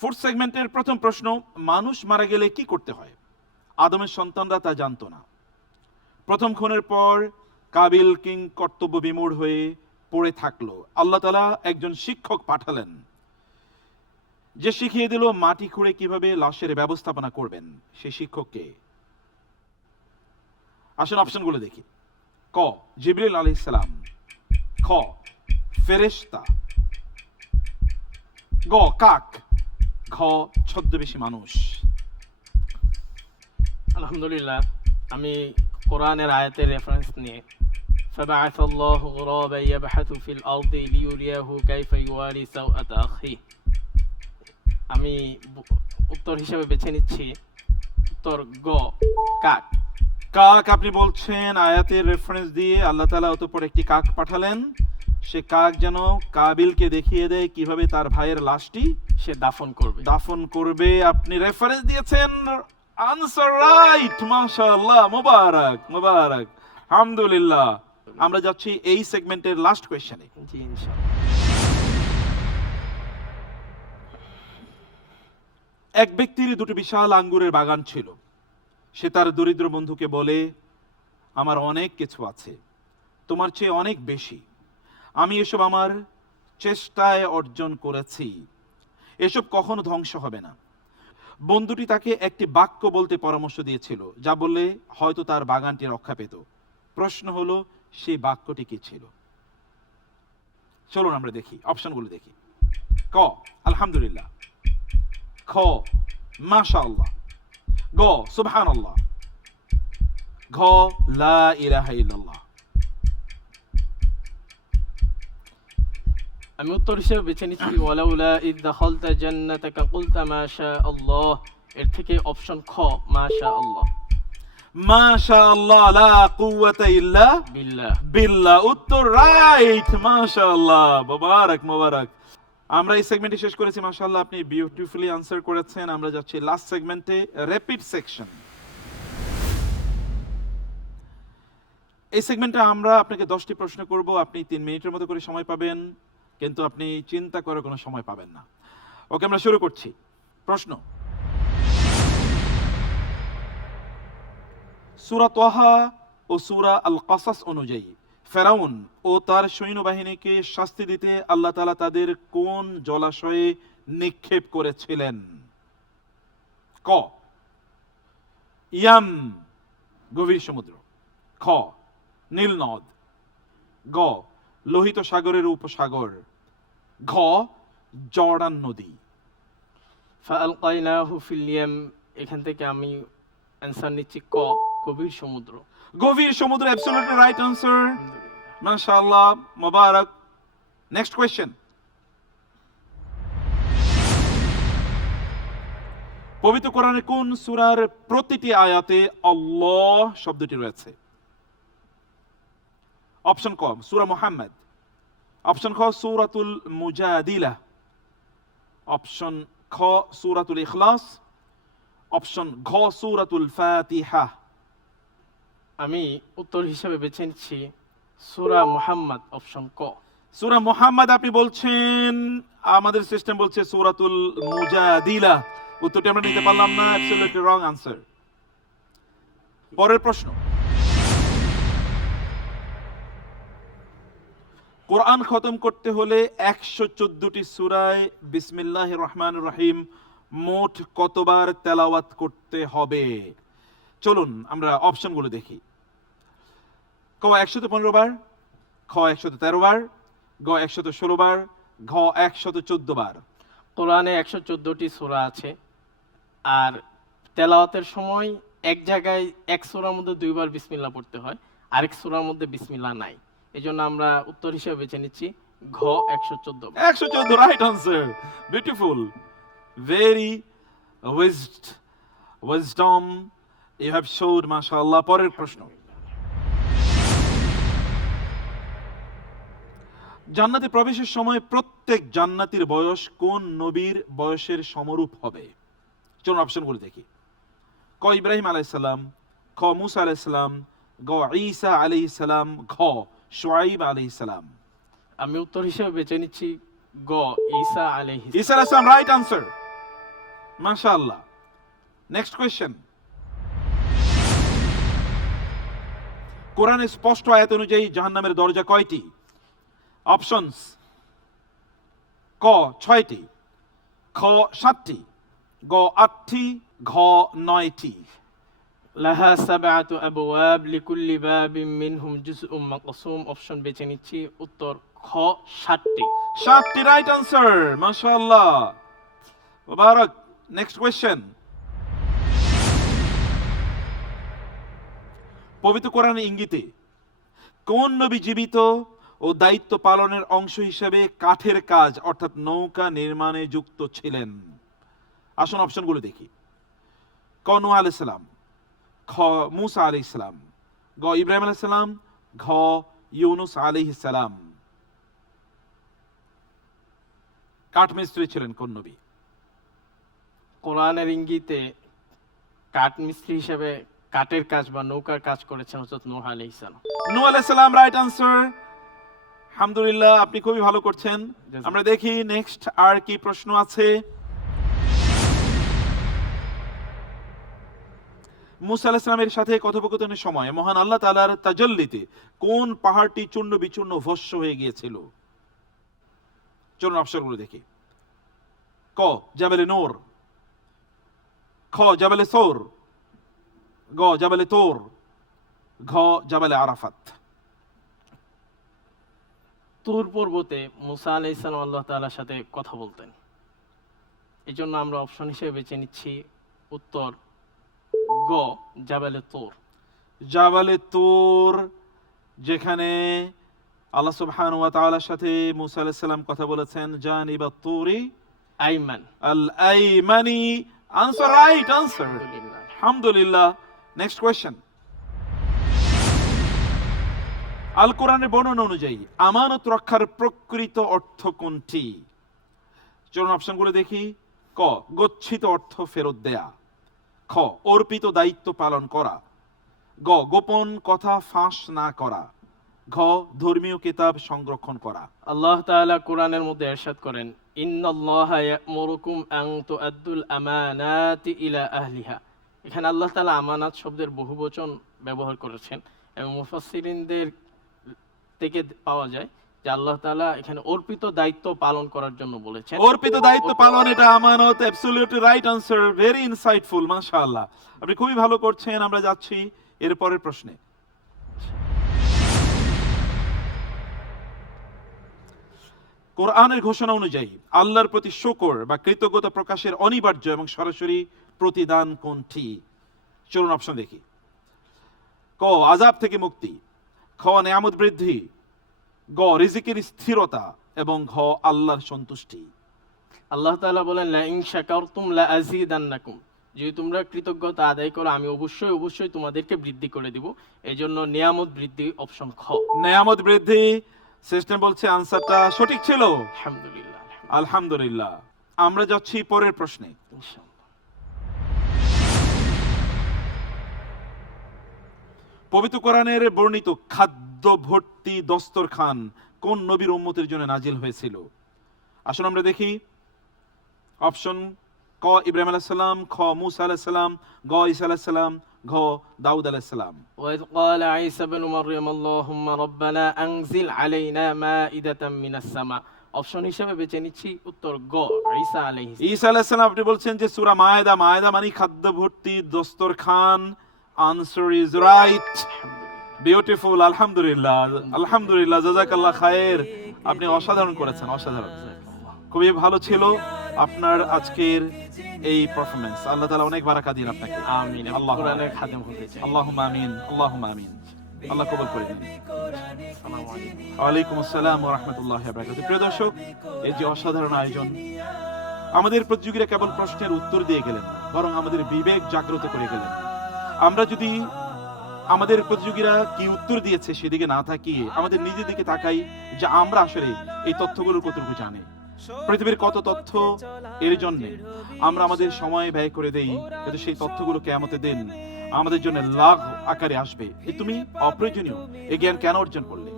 ফোর্থ সেগমেন্টের প্রথম প্রশ্ন, মানুষ মারা গেলে কি করতে হয়? আদমের সন্তানরা তা জানতো না। প্রথম খুনের পর কাবিল কিং কর্তব্য বিমূঢ় হয়ে পড়ে থাকলো। আল্লাহ তাআলা একজন শিক্ষক পাঠালেন, যে শিখিয়ে দিল মাটি খুঁড়ে কিভাবে লাশের ব্যবস্থাপনা করবেন। সেই শিক্ষককে আসুন অপশনগুলো দেখি। ক, জিবরিল আলাইহিস সালাম। খ, ফেরেশতা। গ, কাক। ঘ, ছদ্মবেশী মানুষ। আলহামদুলিল্লাহ, আমি কোরআনের আয়াতের রেফারেন্স নিয়ে فبعث الله غرابا يبحث في الأرض ليريه كيف يواري سوءة أخيه। আমি উত্তর হিসেবে বেছে নিচ্ছি উত্তর গ, কাক। কাক আপনি বলছেন আয়াতের রেফারেন্স দিয়ে আল্লাহ তাআলা অতঃপর একটি কাক পাঠালেন, সে কাক যেন কাবিলকে দেখিয়ে দেয় কিভাবে তার ভাইয়ের লাশটি সে দাফন করবে। আপনি রেফারেন্স দিয়েছেন, আনসার রাইট, মাশাআল্লাহ, মুবারক মুবারক, আলহামদুলিল্লাহ। আমরা যাচ্ছি এই সেগমেন্টের লাস্ট কোশ্চেনে। জি ইনশাআল্লাহ। এক ব্যক্তির দুটি বিশাল আঙ্গুরের বাগান ছিল। সে তার দরিদ্র বন্ধুকে বলে, আমার অনেক কিছু আছে, তোমার চেয়ে অনেক বেশি। আমি এসব আমার চেষ্টায় অর্জন করেছি, এসব কখনো ধ্বংস হবে না। বন্ধুটি তাকে একটি বাক্য বলতে পরামর্শ দিয়েছিল, যা বললে হয়তো তার বাগানটি রক্ষা পেত। প্রশ্ন হলো সেই বাক্যটি কি ছিল? চলুন আমরা দেখি, অপশনগুলো দেখি। ক, আলহামদুলিল্লাহ। খ, মাশাআল্লাহ। গ, সুবহানাল্লাহ। ঘ, লা ইলাহা ইল্লাল্লাহ। আমি উত্তর হিসেবে বেছে নিচ্ছি ওয়ালাউলা ইয দাখালতা জান্নাতাকা কুলতা মা শা আল্লাহ। এর থেকে অপশন খ, মা শা আল্লাহ। মাশাআল্লাহ, লা কুওয়াতা ইল্লা বিল্লাহ। বিল্লাহ, উত্তর রাইট, মাশাআল্লাহ, মুবারক মুবারক। আমরা এই সেগমেন্টে শেষ করেছি, মাশাআল্লাহ, আপনি বিউটিফুলি আনসার করেছেন। আমরা যাচ্ছি লাস্ট সেগমেন্টে, র্যাপিড সেকশন। এই সেগমেন্টে আমরা আপনাকে 10টি প্রশ্ন করব, আপনি 3 মিনিটের মতো করে সময় পাবেন, কিন্তু আপনি চিন্তা করার কোনো সময় পাবেন না। ওকে, আমরা শুরু করছি। প্রশ্ন, সূরা তাহা ও সূরা আল কাসাস অনুযায়ী ফেরাউন ও তার সৈন্যবাহিনীকে শাস্তি দিতে আল্লাহ তাআলা তাদের কোন জলাশয়ে নিক্ষেপ করেছিলেন? ক ইয়াম গভীর সমুদ্র, খ নীল নদ, গ লোহিত সাগরের উপসাগর, ঘ জর্ডান নদী। ফাআলকাইনাহু ফিল ইয়াম, এখান থেকে আমি অ্যানসার নিচ্ছি ক গভীর সমুদ্র। গভীর সমুদ্র, অ্যাবসলিউটলি রাইট আনসার। মাশাআল্লাহ, মুবারক। Next question. পবিত্র কোরআনে কোন সূরার প্রতিটি আয়াতে আল্লাহ শব্দটি রয়েছে? অপশন ক সূরা মুহাম্মদ, অপশন খ সূরাতুল মুজাদিলা, অপশন খ সূরাতুল ইখলাস, অপশন ঘ সূরাতুল ফাতিহা। আমি উত্তর হিসেবে বেছে নিচ্ছি সূরা মুহাম্মদ, অপশন ক। সূরা মুহাম্মদ আপনি বলছেন, আমাদের সিস্টেম বলছে সূরাতুল মুজাদিলা। উত্তরটি আমরা নিতে পারলাম না, অ্যাবসলিউটলি রং আনসার। পরের প্রশ্ন। কোরআন খতম করতে হলে 114টি সূরায় বিসমিল্লাহির রহমানির রহিম মোট কতবার তেলাওয়াত করতে হবে? চলুন আমরা অপশনগুলো দেখি। ক 115 বার, খ 113 বার, গ 116 বার, ঘ 114 বার। কোরআনে 114টি সূরা আছে, আর তেলাওয়াতের সময় এক জায়গায় এক সূরার মধ্যে দুইবার বিসমিল্লাহ পড়তে হয়, আরেক সূরার মধ্যে বিসমিল্লাহ নাই। এজন্য আমরা উত্তর হিসেবে বেছে নিচ্ছি ঘ 114 বার। 114, right answer. Beautiful, very wisdom you have showed, মাশাআল্লাহ। পরের প্রশ্ন। জান্নাতে প্রবেশের সময় প্রত্যেক জান্নাতীর বয়স কোন নবীর বয়সের সমরূপ হবে? চলুন অপশনগুলো দেখি। ক ইব্রাহিম আলাইহিস সালাম, খ মুসা আলাইহিস সালাম, গ ঈসা আলাইহিস সালাম, ঘ শুআইব আলাইহিস সালাম। আমি উত্তর হিসেবে বেছে নিচ্ছি গ ঈসা আলাইহিস। ঈসা আলাইহিস সালাম, রাইট আনসার। মাশাআল্লাহ। Next question. কোরআনের স্পষ্ট আয়াত অনুযায়ী জাহান্নামের দরজা কয়টি? অপশনস ক 6টি, খ 7টি, গ 8টি, ঘ 9টি। লাহা সাবআতু আবওয়াব লিকুল্লি বাবিন মিনহুম জুজউম মাকসুম। অপশন বেছে নিচ্ছি উত্তর খ 7টি। 7টি, রাইট আনসার। মাশাআল্লাহ, মুবারক। Next question. পবিত্র কোরআনের ইঙ্গিতে কোন নবী জীবিত ও দায়িত্ব পালনের অংশ হিসেবে কাঠের কাজ অর্থাৎ নৌকা নির্মাণে যুক্ত ছিলেন? আসুন অপশনগুলো দেখি। ক নূহ আলাইহিস সালাম, খ মুসা আলাইহিস সালাম, গ ইব্রাহিম আলাইহিস সালাম, ঘ ইউনুস আলাইহিস সালাম। কাঠমিস্ত্রি ছিলেন কোন নবী? কোরআনের ইঙ্গিতে কাঠ মিস্ত্রি হিসেবে কাঠের কাজ বা নৌকার কাজ করেছেন হযরত নূহ আলাইহিস সালাম। নূহ আলাইহিস সালাম, রাইট আনসার। আলহামদুলিল্লাহ, আপনি খুবই ভালো করছেন। আমরা দেখি নেক্সট আর কি প্রশ্ন আছে। মুসা আলাইহিস সালামের সাথে কথোপকথনের সময় মহান আল্লাহ তাআলার তাজাল্লিতে কোন পাহাড়টি চূর্ণ বিচূর্ণ ভস্ম হয়ে গিয়েছিল? চলুন অপশনগুলো দেখি। ক জাবালে নূর, খ জাবালে সৌর, গ জাবালে তোর, ঘ জাবালে আরাফাত। তুর পর্বতে মুসা আলাইহিস সালাম আল্লাহ তাআলার সাথে কথা বলতেন। এই জন্য আমরা অপশন হিসেবে বেছে নিচ্ছি উত্তর গ জাবালে তুর। জাবালে তুর, যেখানে আল্লাহ সুবহানাহু ওয়া তাআলার সাথে মুসা আলাইহিস সালাম কথা বলেছেন, জানিবাত তুরি আইমান। আল আইমানি। Answer, right answer. আলহামদুলিল্লাহ। Next question. আল কোরআনের বর্ণনা অনুযায়ী আমানত রক্ষার প্রকৃত অর্থ কোনটি? চলুন অপশনগুলো দেখি। ক গচ্ছিত অর্থ ফেরত দেয়া, খ অর্পিত দায়িত্ব পালন করা, গ গোপন কথা ফাঁস না করা, ঘ ধর্মীয় কিতাব সংরক্ষণ করা। আল্লাহ তাআলা কোরআনের মধ্যে ইরশাদ করেন, ইন্নাল্লাহা ইয়া'মুরুকুম আন তুআদ্দুল আমানাতি ইলা আহলিহা। এখানে আল্লাহ তাআলা আমানাত শব্দের বহুবচন ব্যবহার করেছেন এবং মুফাসসিরিনদের থেকে পাওয়া যায় যে আল্লাহ তাআলা এখানে অর্পিত দায়িত্ব পালন করার জন্য বলেছেন। অর্পিত দায়িত্ব পালন, এটা আমানত, absolutely right answer, very insightful, মাশাআল্লাহ। আপনি খুবই ভালো করছেন। আমরা যাচ্ছি এর পরের প্রশ্নে। কোরআনের ঘোষণা অনুযায়ী আল্লাহর প্রতি শুকর বা কৃতজ্ঞতা প্রকাশের অনিবার্য এবং সরাসরি প্রতিদান কোনটি? চলুন অপশন দেখি। ক, আযাব থেকে মুক্তি, খ, নিয়ামত বৃদ্ধি, গ, রিজিকের স্থিরতা, এবং ঘ, আল্লাহর সন্তুষ্টি। আল্লাহ তাআলা বলেন লা ইন শাকারতুম লা আযীদান্নাকুম, যদি তোমরা কৃতজ্ঞতা আদায় করো আমি অবশ্যই অবশ্যই তোমাদেরকে বৃদ্ধি করে দিব। এজন্য নিয়ামত বৃদ্ধি, অপশন খ। নিয়ামত বৃদ্ধি, সিস্টেম বলছে আনসারটা সঠিক ছিল। আলহামদুলিল্লাহ। আলহামদুলিল্লাহ। আমরা যাচ্ছি পরের প্রশ্নে। ইনশাআল্লাহ। পবিত্র কোরআনের বর্ণিত খাদ্য ভর্তি দস্তরখান কোন নবীর উম্মতের জন্য নাজিল হয়েছিল? আসুন আমরা দেখি। অপশন ক, ইব্রাহিম আলাইহিস সালাম, খ, মূসা আলাইহিস সালাম, গ, ঈসা আলাইহিস সালাম, ঘ, দাউদ আলাইহিস সালাম। وإذ قال عيسى بن مريم اللهم ربنا أنزل علينا مائدة من السماء, অপশন হিসেবে বেছে নিচ্ছি উত্তর গ, ঈসা আলাইহিস সালাম। ঈসা আলাইহিস সালাম। আপনি বলছেন যে সূরা মায়েদা, মায়েদা মানে খাদ্য ভর্তি দস্তরখান। Answer is right, beautiful. আলহামদুলিল্লাহ, আলহামদুলিল্লাহ, জাযাকাল্লাহ খায়ের। আপনি অসাধারণ করেছেন, অসাধারণ, খুবই ভালো ছিল আপনার আজকের এই পারফরম্যান্স। আল্লাহ তাআলা অনেক বারাকা দিন আপনাকে। আমিন। আল্লাহ কোরআনের খাদেম হতে চাই। আল্লাহুম্মা আমিন, আল্লাহুম্মা আমিন। আল্লাহ কবুল করে নিন। আসসালামু আলাইকুম। ওয়ালাইকুম আসসালাম ওয়া রাহমাতুল্লাহি ওয়া বারাকাতুহু। প্রিয় দর্শক, এই যে অসাধারণ আয়োজন, আমাদের প্রতিযোগীরা কেবল প্রশ্নের উত্তর দিয়ে গেলেন না, বরং আমাদের বিবেক জাগ্রত করে গেলেন। আমরা যদি আমাদের প্রতিযোগীরা কি উত্তর দিয়েছে সেদিকে না তাকিয়ে আমাদের নিজের দিকে তাকাই যে আমরা আসলে এই তথ্যগুলোর কতটুকু জানি, পৃথিবীর কত তথ্য, এর জন্য আমরা আমাদের সময় ব্যয় করে দেই, কিন্তু সেই তথ্যগুলো কিয়ামতের দিন আমাদের জন্য লাভ আকারে আসবে। তুমি অপ্রয়োজনীয় এই জ্ঞান কেন অর্জন করলে?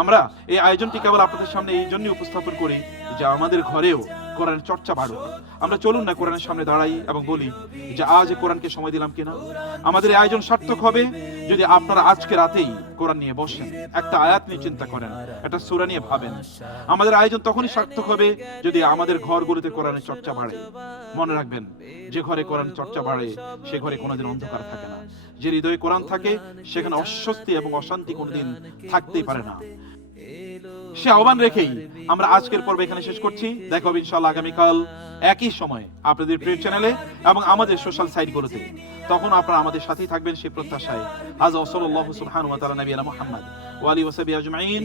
আমরা এই আয়োজনটি কেবল আপনাদের সামনে এই জন্য উপস্থাপন করি যে আমাদের ঘরেও কোরআনের চর্চা বাড়ুক। আমরা চলুন না কোরআনের সামনে দাঁড়াই এবং বলি যে আজ কোরআনকে সময় দিলাম কিনা। আমাদের এই আয়োজন সার্থক হবে যদি আপনারা আজকে রাতেই কোরআন নিয়ে বসেন, একটা আয়াত নিয়ে চিন্তা করেন, একটা সূরা নিয়ে ভাবেন। আমাদের আয়োজন তখনই সার্থক হবে যদি আমাদের ঘরগুলোতে কোরআনের চর্চা বাড়ে। মনে রাখবেন, যে ঘরে কোরআন চর্চা বাড়ে সে ঘরে কোনোদিন অন্ধকার থাকে না। যে হৃদয়ে কোরআন থাকে সেখানে অস্বস্তি এবং অশান্তি কোনোদিন থাকতেই পারে না। সে আহ্বান রেখেই আমরা আজকের পর্ব এখানে শেষ করছি। দেখা হবে ইনশাআল্লাহ আগামীকাল একই সময় আপনাদের প্রিয় চ্যানেলে এবং আমাদের সোশ্যাল সাইটগুলোতে। তখন আপনারা আমাদের সাথেই থাকবেন সেই প্রত্যাশায়। আজ সাল্লাল্লাহু সুবহানাহু ওয়া তাআলা নবিয়ানা মুহাম্মদ ওয়া আলিহি ওয়া সাহবিহি আজমাইন।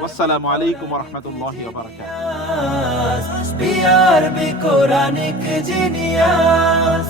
ওয়াসসালামু আলাইকুম ওয়া রাহমাতুল্লাহি ওয়া বারাকাতুহু। BRB Quranic Genius.